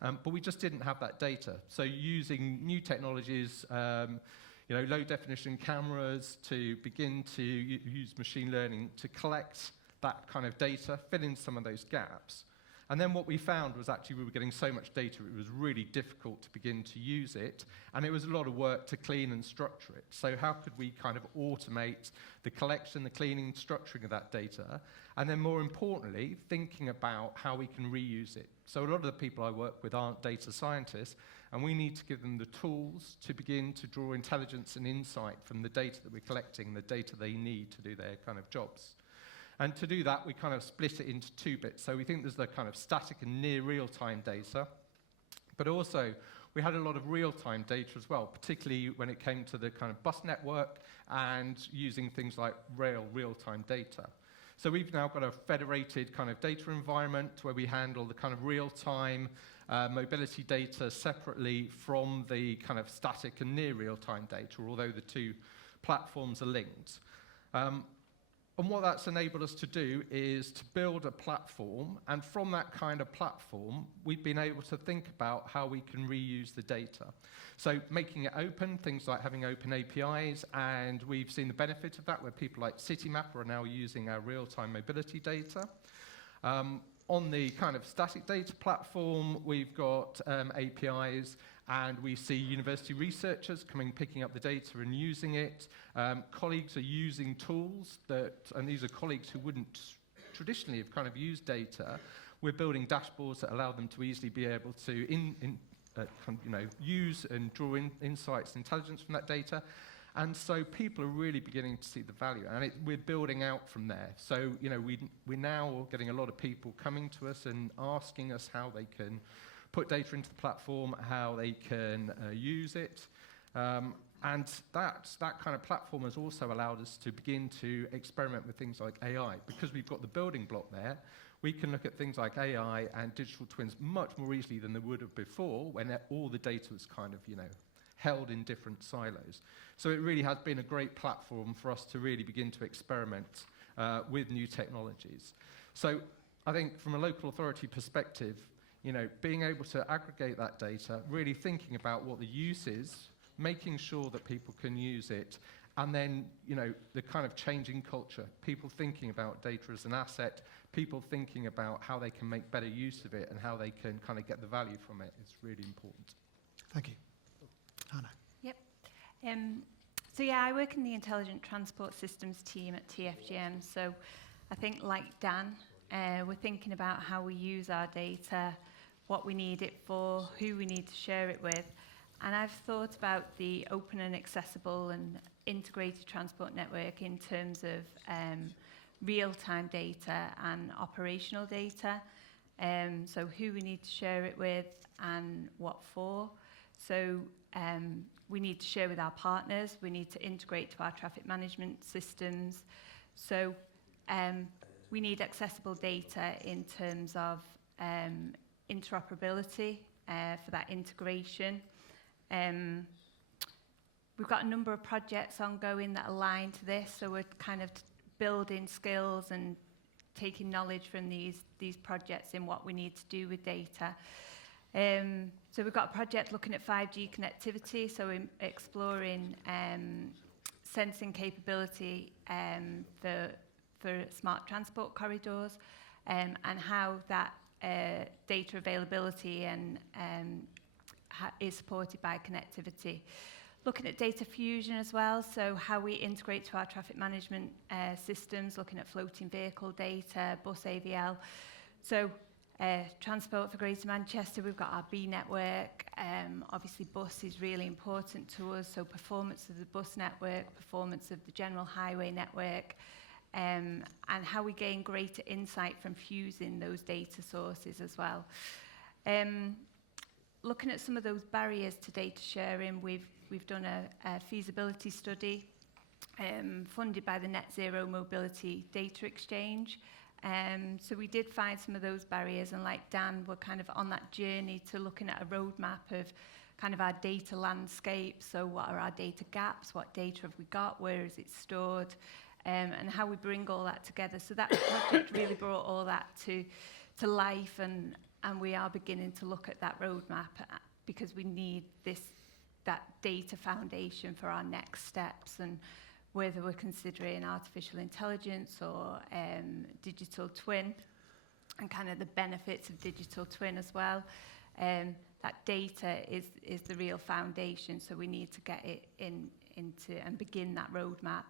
But we just didn't have that data. So using new technologies, you know, low definition cameras to begin to use machine learning to collect that kind of data, fill in some of those gaps. And then what we found was actually we were getting so much data, it was really difficult to begin to use it, and it was a lot of work to clean and structure it. So how could we kind of automate the collection, the cleaning, structuring of that data, and then more importantly, thinking about how we can reuse it. So a lot of the people I work with aren't data scientists, and we need to give them the tools to begin to draw intelligence and insight from the data that we're collecting, the data they need to do their kind of jobs. And to do that, we kind of split it into two bits. So we think there's the kind of static and near real-time data, but also we had a lot of real-time data as well, particularly when it came to the kind of bus network and using things like real-time data. So we've now got a federated kind of data environment where we handle the kind of real-time mobility data separately from the kind of static and near real-time data, although the two platforms are linked. And what that's enabled us to do is to build a platform, and from that kind of platform, we've been able to think about how we can reuse the data. So making it open, things like having open APIs, and we've seen the benefit of that where people like Citymap are now using our real-time mobility data. On the kind of static data platform, we've got APIs, and we see university researchers picking up the data and using it. Colleagues are using tools and these are colleagues who wouldn't traditionally have kind of used data. We're building dashboards that allow them to easily be able to use and draw in insights and intelligence from that data. And so people are really beginning to see the value, and we're building out from there. So, we're now getting a lot of people coming to us and asking us how they can put data into the platform, how they can use it. And that kind of platform has also allowed us to begin to experiment with things like AI. Because we've got the building block there, we can look at things like AI and digital twins much more easily than they would have before, when all the data was kind of, held in different silos. So it really has been a great platform for us to really begin to experiment with new technologies. So I think from a local authority perspective, being able to aggregate that data, really thinking about what the use is, making sure that people can use it, and then, the kind of changing culture, people thinking about data as an asset, people thinking about how they can make better use of it and how they can kind of get the value from it. It's really important. Thank you. Hannah. Yep. So yeah, I work in the Intelligent Transport Systems team at TFGM. So I think like Dan, we're thinking about how we use our data, what we need it for, who we need to share it with. And I've thought about the open and accessible and integrated transport network in terms of real-time data and operational data. So who we need to share it with and what for. So we need to share with our partners. We need to integrate to our traffic management systems. So we need accessible data in terms of interoperability for that integration. We've got a number of projects ongoing that align to this, so we're kind of building skills and taking knowledge from these projects in what we need to do with data. So we've got a project looking at 5G connectivity, so we're exploring sensing capability for smart transport corridors, and how that data availability and is supported by connectivity. Looking at data fusion as well, so how we integrate to our traffic management systems, looking at floating vehicle data, bus AVL. So transport for Greater Manchester, we've got our B network. Obviously bus is really important to us, so performance of the bus network, performance of the general highway network, and how we gain greater insight from fusing those data sources as well. Looking at some of those barriers to data sharing, we've done a feasibility study funded by the Net Zero Mobility Data Exchange. So we did find some of those barriers, and like Dan, we're kind of on that journey to looking at a roadmap of kind of our data landscape. So what are our data gaps? What data have we got? Where is it stored? And how we bring all that together. So that project really brought all that to life, and we are beginning to look at that roadmap because we need that data foundation for our next steps, and whether we're considering artificial intelligence or digital twin, and kind of the benefits of digital twin as well. That data is the real foundation, so we need to get it into and begin that roadmap.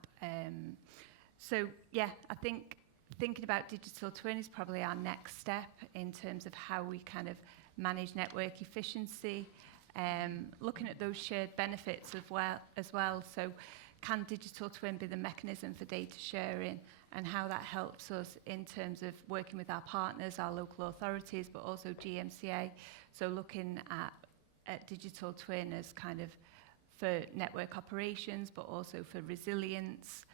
So yeah, I think thinking about digital twin is probably our next step in terms of how we kind of manage network efficiency, looking at those shared benefits as well. So can digital twin be the mechanism for data sharing, and how that helps us in terms of working with our partners, our local authorities, but also GMCA. So looking at digital twin as kind of for network operations, but also for resilience,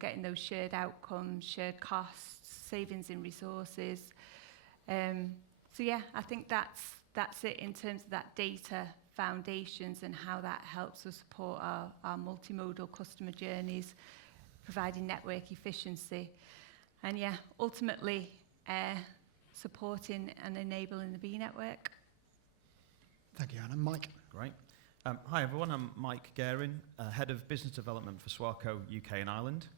getting those shared outcomes, shared costs, savings in resources. So yeah, I think that's it in terms of that data foundations and how that helps us support our multimodal customer journeys, providing network efficiency, and yeah, ultimately supporting and enabling the B network. Thank you, Anna. Mike. Great. Hi everyone, I'm Mike Guerin, Head of Business Development for Swarco, UK and Ireland.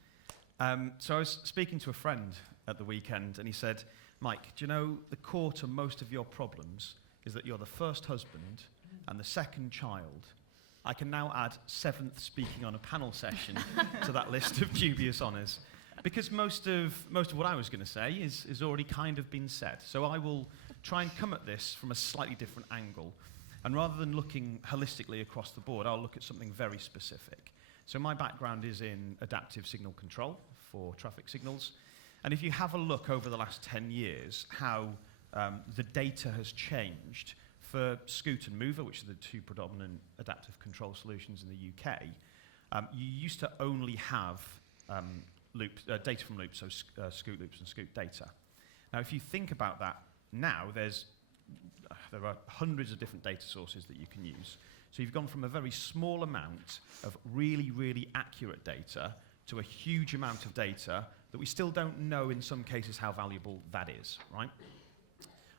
So I was speaking to a friend at the weekend and he said, Mike, do you know the core to most of your problems is that you're the first husband and the second child? I can now add 7th speaking on a panel session to that list of dubious honours. Because most of what I was going to say is already kind of been said. So I will try and come at this from a slightly different angle. And rather than looking holistically across the board, I'll look at something very specific. So my background is in adaptive signal control for traffic signals. And if you have a look over the last 10 years, how the data has changed for Scoot and Mover, which are the two predominant adaptive control solutions in the UK, you used to only have data from loops, so Scoot loops and Scoot data. Now, if you think about that now, there are hundreds of different data sources that you can use. So you've gone from a very small amount of really, really accurate data to a huge amount of data that we still don't know in some cases how valuable that is, right?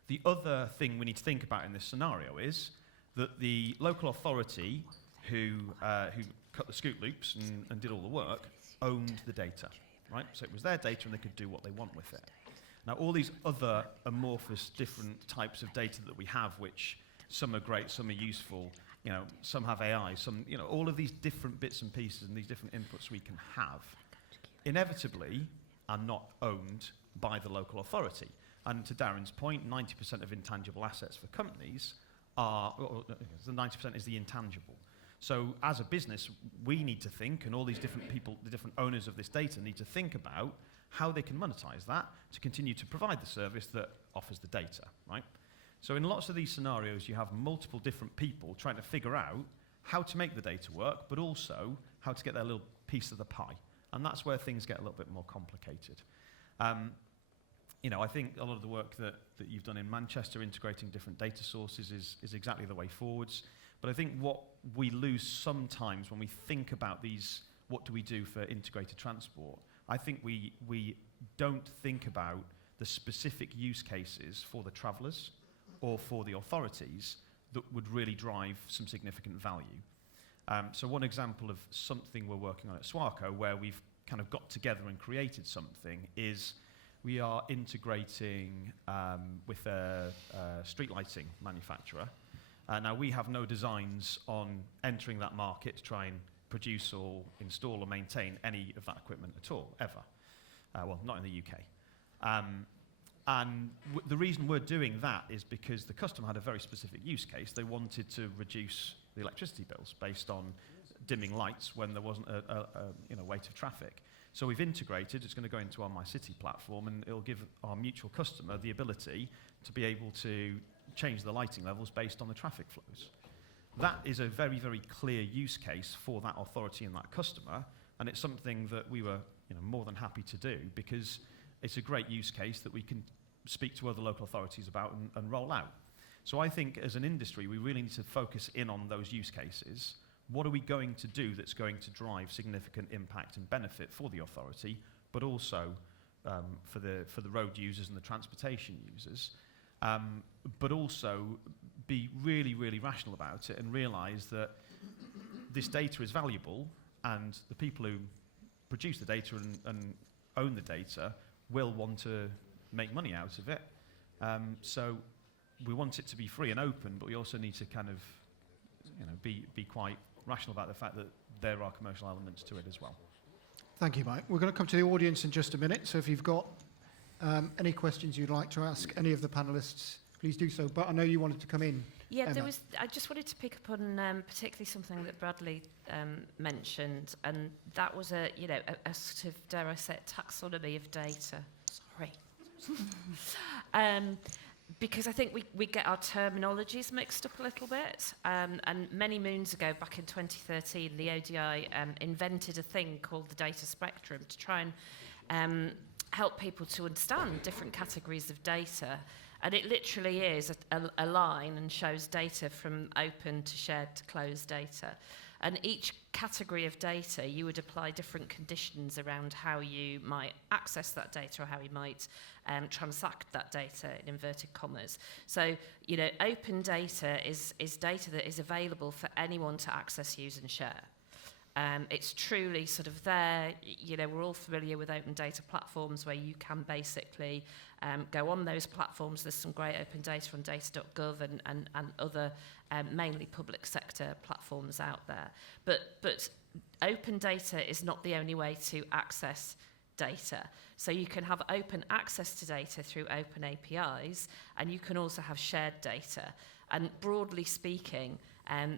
The other thing we need to think about in this scenario is that the local authority who cut the Scoot loops and did all the work owned the data, right? So it was their data and they could do what they want with it. Now, all these other amorphous different types of data that we have, which some are great, some are useful, you know, some have AI, some, you know, all of these different bits and pieces and these different inputs we can have, inevitably are not owned by the local authority. And to Darren's point, 90% of intangible assets for companies are, the 90% is the intangible. So as a business, we need to think, and all these different people, the different owners of this data need to think about how they can monetize that to continue to provide the service that offers the data, right? So in lots of these scenarios, you have multiple different people trying to figure out how to make the data work, but also how to get their little piece of the pie. And that's where things get a little bit more complicated. You know, I think a lot of the work that you've done in Manchester, integrating different data sources, is exactly the way forwards. But I think what we lose sometimes when we think about these, what do we do for integrated transport, I think we don't think about the specific use cases for the travellers or for the authorities that would really drive some significant value. So one example of something we're working on at Swarco, where we've kind of got together and created something, is we are integrating with a street lighting manufacturer. Now, we have no designs on entering that market to try and produce or install or maintain any of that equipment at all, ever. Well, not in the UK. And the reason we're doing that is because the customer had a very specific use case. They wanted to reduce the electricity bills based on dimming lights when there wasn't a weight of traffic. So we've integrated, it's going to go into our My City platform, and it'll give our mutual customer the ability to be able to change the lighting levels based on the traffic flows. That is a very, very clear use case for that authority and that customer, and it's something that we were more than happy to do because it's a great use case that we can speak to other local authorities about and roll out. So I think as an industry, we really need to focus in on those use cases. What are we going to do that's going to drive significant impact and benefit for the authority, but also for the road users and the transportation users, but also be really, really rational about it and realise that this data is valuable and the people who produce the data and own the data will want to make money out of it. So we want it to be free and open, but we also need to kind of be quite rational about the fact that there are commercial elements to it as well. Thank you, Mike. We're going to come to the audience in just a minute, so if you've got any questions you'd like to ask any of the panellists, please do so. But I know you wanted to come in. Yeah, Emma. I just wanted to pick up on particularly something that Bradley mentioned, and that was a sort of, dare I say, taxonomy of data. Sorry. because I think we get our terminologies mixed up a little bit. And many moons ago, back in 2013, the ODI invented a thing called the data spectrum to try and help people to understand different categories of data. And it literally is a line and shows data from open to shared to closed data. And each category of data, you would apply different conditions around how you might access that data or how you might transact that data, in inverted commas. So, you know, open data is data that is available for anyone to access, use and share. It's truly sort of there, you know, we're all familiar with open data platforms where you can basically go on those platforms. There's some great open data on data.gov and other mainly public sector platforms out there. But open data is not the only way to access data. So you can have open access to data through open APIs, and you can also have shared data. And broadly speaking,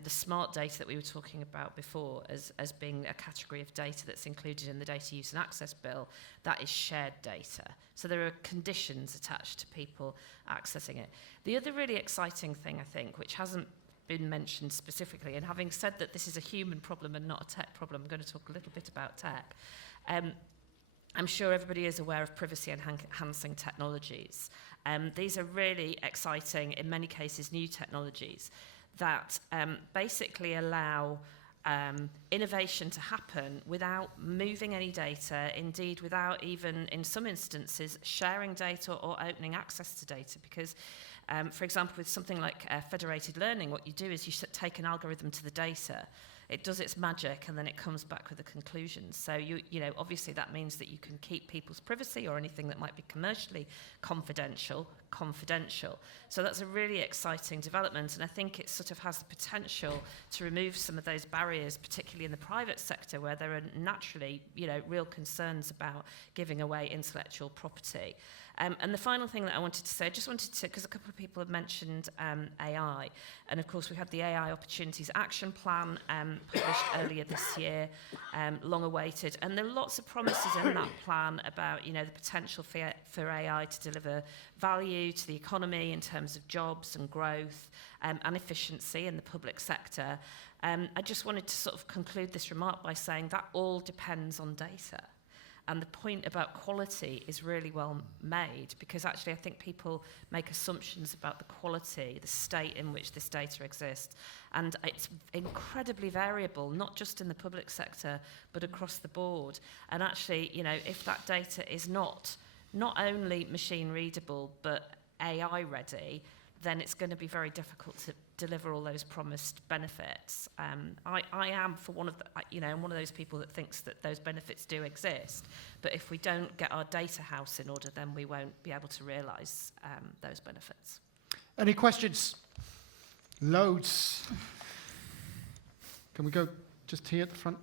the smart data that we were talking about before as being a category of data that's included in the Data Use and Access Bill, that is shared data. So there are conditions attached to people accessing it. The other really exciting thing, I think, which hasn't been mentioned specifically, and having said that this is a human problem and not a tech problem, I'm going to talk a little bit about tech. I'm sure everybody is aware of privacy enhancing technologies. These are really exciting, in many cases, new technologies that basically allow innovation to happen without moving any data, indeed without even, in some instances, sharing data or opening access to data. Because, for example, with something like federated learning, what you do is you take an algorithm to the data, it does its magic, and then it comes back with the conclusions. So, you know, obviously that means that you can keep people's privacy or anything that might be commercially confidential. So that's a really exciting development, and I think it sort of has the potential to remove some of those barriers, particularly in the private sector, where there are naturally, you know, real concerns about giving away intellectual property. And the final thing that I wanted to say, I just wanted to, because a couple of people have mentioned AI, and of course we had the AI Opportunities Action Plan published earlier this year, long awaited, and there are lots of promises in that plan about, you know, the potential for AI to deliver value to the economy in terms of jobs and growth and efficiency in the public sector. I just wanted to sort of conclude this remark by saying that all depends on data. And the point about quality is really well made, because actually I think people make assumptions about the quality, the state in which this data exists. And it's incredibly variable, not just in the public sector, but across the board. And actually, you know, if that data is not only machine readable, but AI ready, then it's going to be very difficult to deliver all those promised benefits. I am, for one of the, you know, I'm one of those people that thinks that those benefits do exist. But if we don't get our data house in order, then we won't be able to realise those benefits. Any questions? Loads. Can we go just here at the front?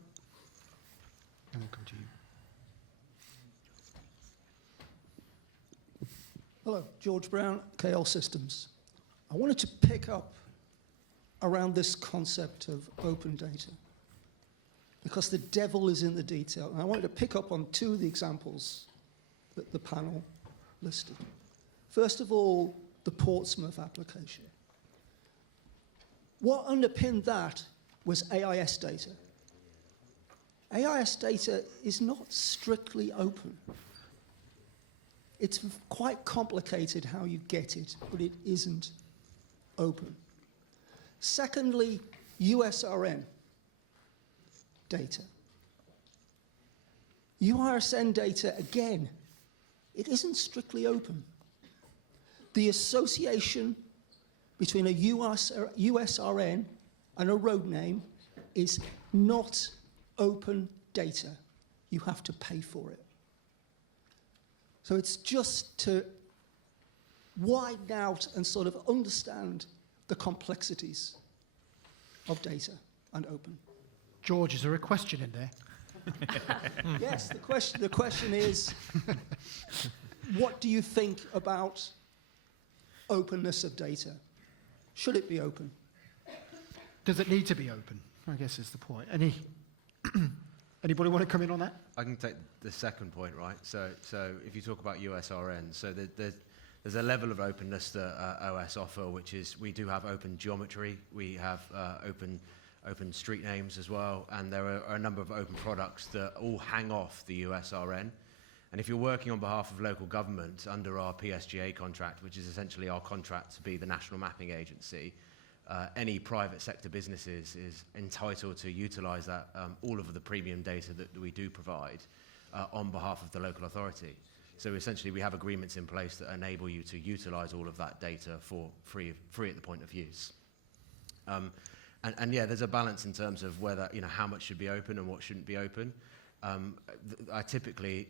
And we'll come to you. Hello, George Brown, KL Systems. I wanted to pick up around this concept of open data, because the devil is in the detail. And I wanted to pick up on two of the examples that the panel listed. First of all, the Portsmouth application. What underpinned that was AIS data. AIS data is not strictly open. It's quite complicated how you get it, but it isn't open. Secondly, USRN data. URSN data, again, it isn't strictly open. The association between a USRN and a road name is not open data. You have to pay for it. So it's just to widen out and sort of understand the complexities of data and open. George, is there a question in there? Yes, the question is, what do you think about openness of data? Should it be open? Does it need to be open? I guess is the point. Anybody want to come in on that? I can take the second point, right? So if you talk about USRN, so there's there's a level of openness that OS offer, which is we do have open geometry, we have open street names as well, and there are a number of open products that all hang off the USRN. And if you're working on behalf of local government under our PSGA contract, which is essentially our contract to be the national mapping agency, any private sector businesses is entitled to utilise that, all of the premium data that we do provide on behalf of the local authority. So essentially we have agreements in place that enable you to utilise all of that data for free at the point of use. And yeah, there's a balance in terms of whether, how much should be open and what shouldn't be open. I typically,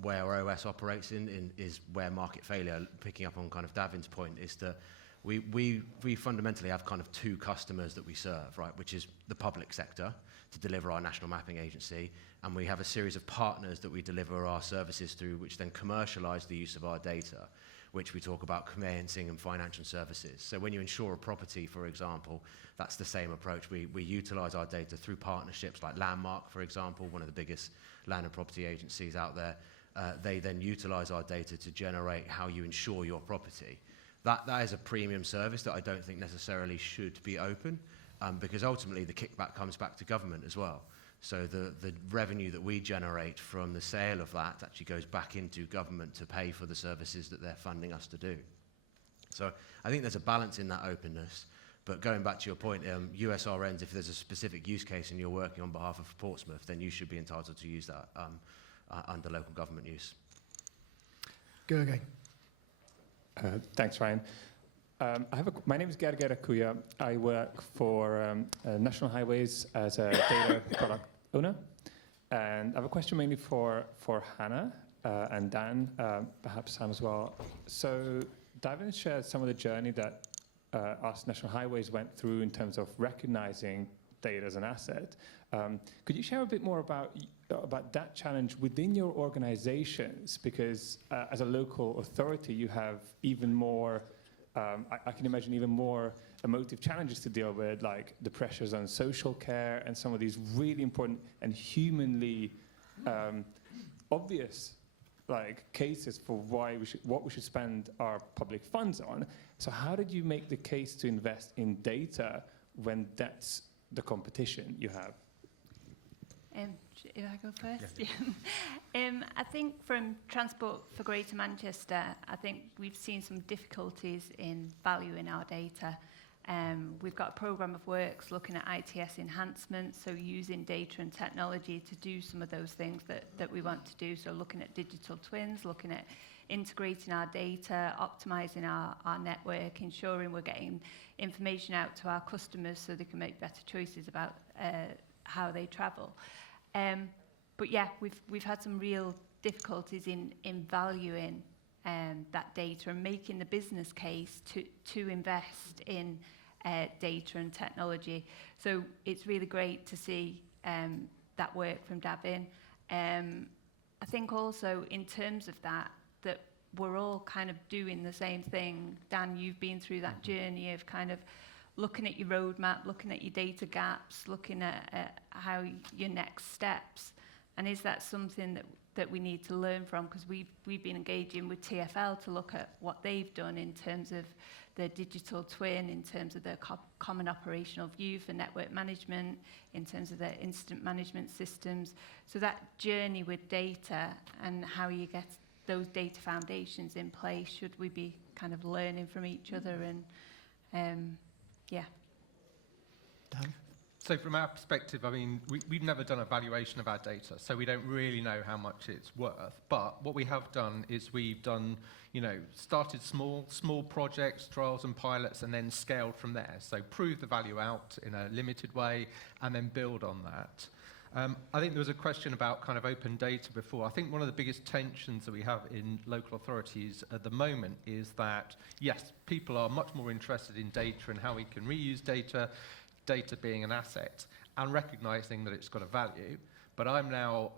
where OS operates in is where market failure, picking up on kind of Davin's point, is that we fundamentally have kind of two customers that we serve, right, which is the public sector to deliver our national mapping agency, and we have a series of partners that we deliver our services through, which then commercialise the use of our data, which we talk about conveyancing and financial services. So when you insure a property, for example, that's the same approach. We utilise our data through partnerships like Landmark, for example, one of the biggest land and property agencies out there. They then utilise our data to generate how you insure your property. That is a premium service that I don't think necessarily should be open, because ultimately the kickback comes back to government as well. So the revenue that we generate from the sale of that actually goes back into government to pay for the services that they're funding us to do. So I think there's a balance in that openness. But going back to your point, USRNs, if there's a specific use case and you're working on behalf of Portsmouth, then you should be entitled to use that under local government use. Guerin. Thanks, Ryan. My name is Gerger Akuya. I work for National Highways as a data product owner. And I have a question mainly for Hannah and Dan, perhaps Sam as well. So Davin shared some of the journey that us National Highways went through in terms of recognizing data as an asset. Could you share a bit more about that challenge within your organizations? Because as a local authority, you have even more, I can imagine even more emotive challenges to deal with, like the pressures on social care and some of these really important and humanly obvious cases for what we should spend our public funds on. So how did you make the case to invest in data when that's the competition you have? If I go first? Yeah. I think from Transport for Greater Manchester, I think we've seen some difficulties in valuing our data. We've got a programme of works looking at ITS enhancement, so using data and technology to do some of those things that we want to do. So looking at digital twins, looking at integrating our data, optimising our network, ensuring we're getting information out to our customers so they can make better choices about how they travel. But yeah, we've had some real difficulties in valuing that data and making the business case to invest in data and technology. So it's really great to see that work from Davin. I think also in terms of that we're all kind of doing the same thing. Dan, you've been through that journey of kind of looking at your roadmap, looking at your data gaps, looking at how your next steps. And is that something that we need to learn from? Because we've been engaging with TfL to look at what they've done in terms of their digital twin, in terms of their common operational view for network management, in terms of their incident management systems. So that journey with data and how you get those data foundations in place, should we be kind of learning from each other? And yeah. Dan? So from our perspective, I mean, we've never done a valuation of our data, so we don't really know how much it's worth. But what we have done is we've done, started small projects, trials and pilots, and then scaled from there. So prove the value out in a limited way, and then build on that. I think there was a question about kind of open data before. I think one of the biggest tensions that we have in local authorities at the moment is that, yes, people are much more interested in data and how we can reuse data, data being an asset, and recognizing that it's got a value. But I'm now,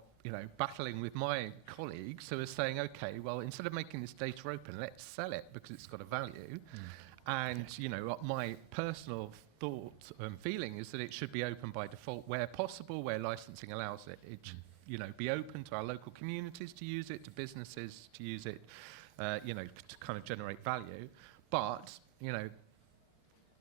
battling with my colleagues who are saying, okay, well, instead of making this data open, let's sell it because it's got a value. And, my personal thought and feeling is that it should be open by default where possible, where licensing allows it. It should, be open to our local communities to use it, to businesses to use it. to kind of generate value. But,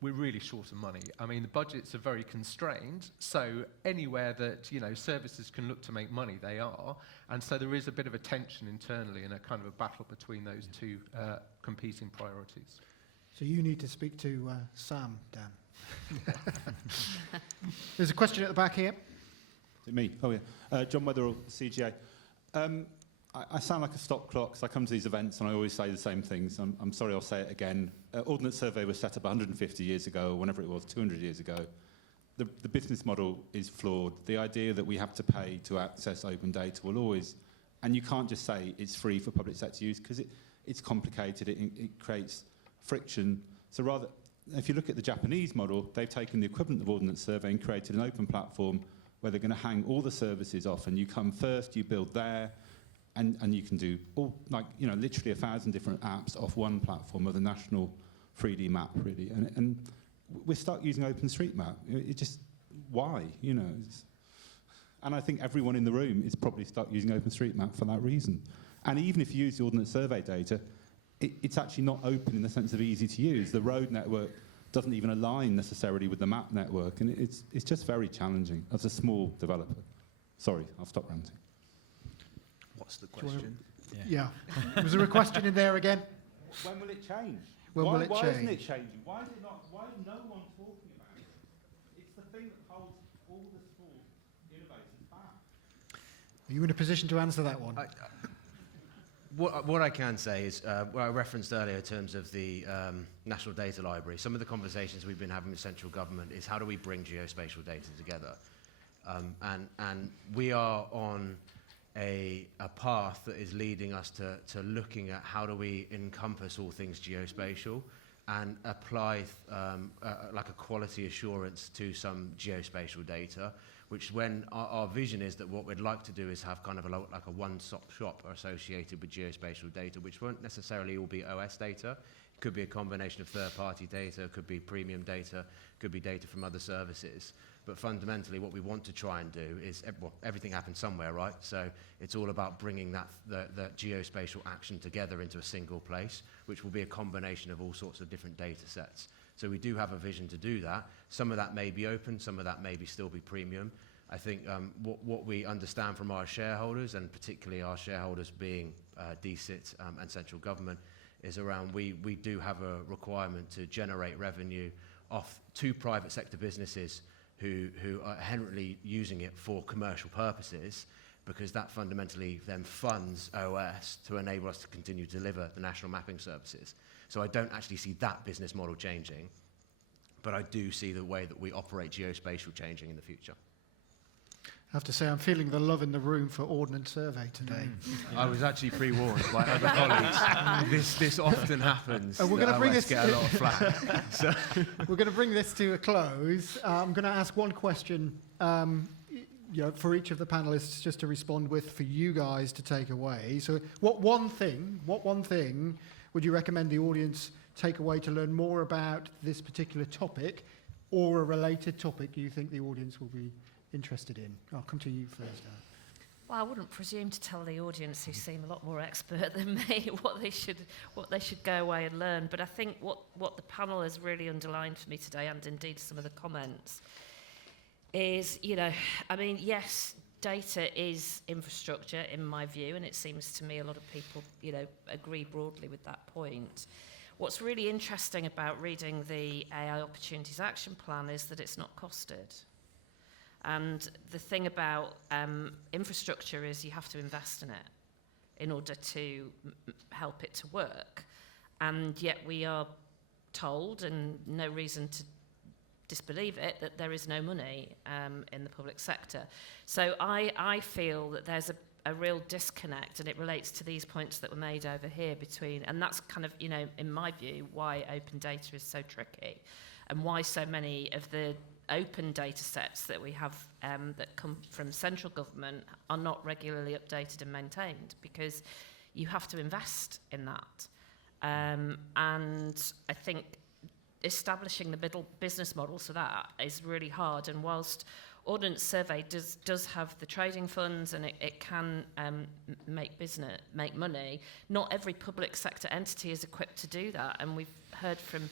we're really short of money. I mean, the budgets are very constrained, so anywhere that, services can look to make money, they are. And so there is a bit of a tension internally and a kind of a battle between those two competing priorities. So you need to speak to Sam, Dan. There's a question at the back here. Is it me? Oh, yeah. John Weatherall, CGA. I sound like a stop clock because I come to these events and I always say the same things. I'm sorry, I'll say it again. Ordnance Survey was set up 150 years ago, or whenever it was, 200 years ago. The business model is flawed. The idea that we have to pay to access open data will always, and you can't just say it's free for public sector use because it's complicated, it creates friction. So rather, if you look at the Japanese model, they've taken the equivalent of Ordnance Survey and created an open platform where they're going to hang all the services off, and you come first, you build there, and you can do all, literally 1,000 different apps off one platform of the national 3D map, really. And we're stuck using OpenStreetMap. It just, why? And I think everyone in the room is probably stuck using OpenStreetMap for that reason. And even if you use the Ordnance Survey data, it's actually not open in the sense of easy to use. The road network doesn't even align necessarily with the map network, and it's just very challenging as a small developer. Sorry, I'll stop ranting. What's the question? Yeah. Was there a question in there again? When will it change? When will it why change? Isn't it changing? Why is it not? Why is no one talking about it? It's the thing that holds all the small innovators back. Are you in a position to answer that one? What I can say is, what I referenced earlier in terms of the National Data Library, some of the conversations we've been having with central government is how do we bring geospatial data together? And we are on a path that is leading us to looking at how do we encompass all things geospatial and apply like a quality assurance to some geospatial data, which when our vision is that what we'd like to do is have kind of like a one-stop shop associated with geospatial data, which won't necessarily all be OS data. It could be a combination of third-party data, it could be premium data, could be data from other services. But fundamentally, what we want to try and do is, everything happens somewhere, right? So it's all about bringing the geospatial action together into a single place, which will be a combination of all sorts of different data sets. So we do have a vision to do that. Some of that may be open, some of that may still be premium. I think what we understand from our shareholders, and particularly our shareholders being DCIT and central government, is around we do have a requirement to generate revenue off two private sector businesses who are inherently using it for commercial purposes, because that fundamentally then funds OS to enable us to continue to deliver the national mapping services. So I don't actually see that business model changing, but I do see the way that we operate geospatial changing in the future. I have to say, I'm feeling the love in the room for Ordnance Survey today. I was actually pre-warned by other colleagues. This often happens. We're going to bring this get a lot of flack. So. We're going to bring this to a close. I'm going to ask one question, for each of the panelists, just to respond with for you guys to take away. So, what one thing would you recommend the audience take away to learn more about this particular topic, or a related topic you think the audience will be interested in? I'll come to you first. Well, I wouldn't presume to tell the audience, who seem a lot more expert than me, what they should go away and learn. But I think what the panel has really underlined for me today, and indeed some of the comments, is, yes, data is infrastructure in my view, and it seems to me a lot of people, agree broadly with that point. What's really interesting about reading the AI Opportunities Action Plan is that it's not costed. And the thing about infrastructure is you have to invest in it in order to help it to work. And yet we are told, and no reason to disbelieve it, that there is no money in the public sector. So I feel that there's a real disconnect, and it relates to these points that were made over here between, and that's kind of, in my view, why open data is so tricky, and why so many of the open data sets that we have that come from central government are not regularly updated and maintained, because you have to invest in that. And I think establishing the middle business models for that is really hard. And whilst Ordnance Survey does have the trading funds, and it can make money. Not every public sector entity is equipped to do that, and we've heard from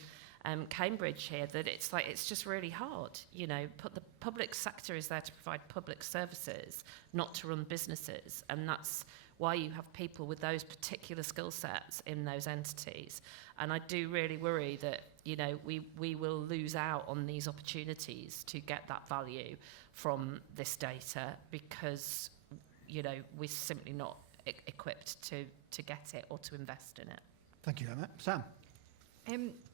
Cambridgeshire that it's just really hard. You know, the public sector is there to provide public services, not to run businesses, and that's why you have people with those particular skill sets in those entities. And I do really worry that, you know, we will lose out on these opportunities to get that value from this data because, you know, we're simply not equipped to get it or to invest in it. Thank you, Emma. Sam?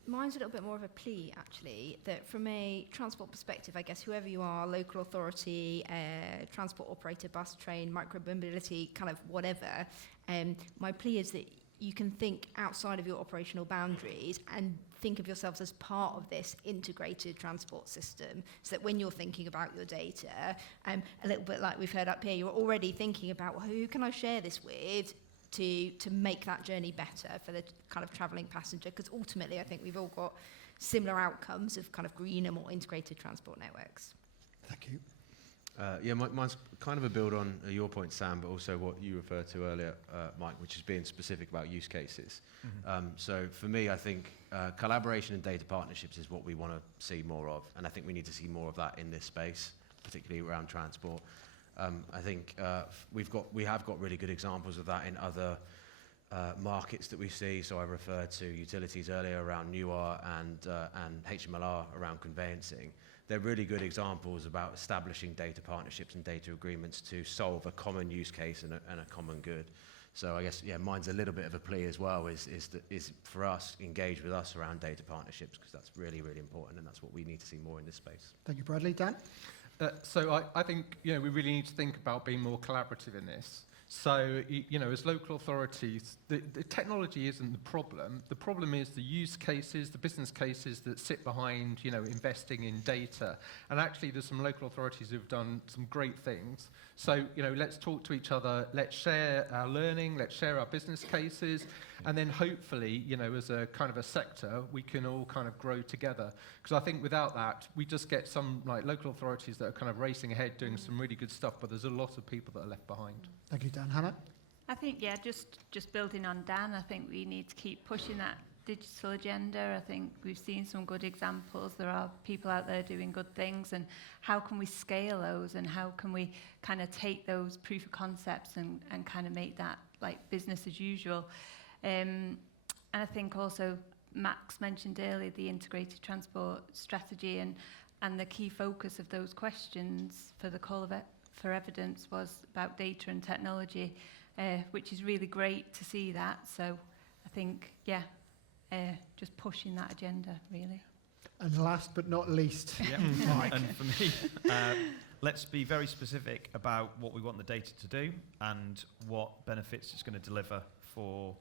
Mine's a little bit more of a plea, actually, that from a transport perspective, I guess whoever you are, local authority, transport operator, bus, train, micromobility, kind of whatever, my plea is that you can think outside of your operational boundaries and think of yourselves as part of this integrated transport system, so that when you're thinking about your data, a little bit like we've heard up here, you're already thinking about, well, who can I share this with to make that journey better for the kind of travelling passenger, because ultimately I think we've all got similar outcomes of kind of greener, more integrated transport networks. Thank you. Yeah, mine's kind of a build on your point, Sam, but also what you referred to earlier, Mike, which is being specific about use cases. So for me, I think collaboration and data partnerships is what we want to see more of, and I think we need to see more of that in this space, particularly around transport. I think we have got really good examples of that in other markets that we see. So I referred to utilities earlier around NUAR and HMLR around conveyancing. They're really good examples about establishing data partnerships and data agreements to solve a common use case and a common good. So I guess, yeah, mine's a little bit of a plea as well, is for us, engage with us around data partnerships, because that's really, really important, and that's what we need to see more in this space. Thank you, Bradley. Dan? So I think, you know, we really need to think about being more collaborative in this. So, you know, as local authorities, the technology isn't the problem. The problem is the use cases, the business cases that sit behind, you know, investing in data. And actually, there's some local authorities who've done some great things. So, you know, let's talk to each other, let's share our learning, let's share our business cases, and then hopefully, you know, as a kind of a sector, we can all kind of grow together. Because I think without that, we just get some like local authorities that are kind of racing ahead, doing some really good stuff, but there's a lot of people that are left behind. Thank you, Dan. Hannah? I think, yeah, just building on Dan, I think we need to keep pushing that digital agenda. I think we've seen some good examples. There are people out there doing good things, and how can we scale those, and how can we kind of take those proof of concepts and kind of make that like business as usual. And I think also Max mentioned earlier the integrated transport strategy, and the key focus of those questions for the call for evidence was about data and technology, which is really great to see that. So I think, yeah, just pushing that agenda, really. And last but not least, Mike. And for me, let's be very specific about what we want the data to do and what benefits it's going to deliver for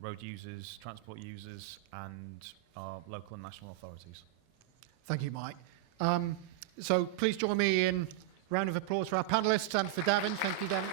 road users, transport users, and our local and national authorities. Thank you, Mike. So please join me in a round of applause for our panellists and for Davin. Thank you, Davin.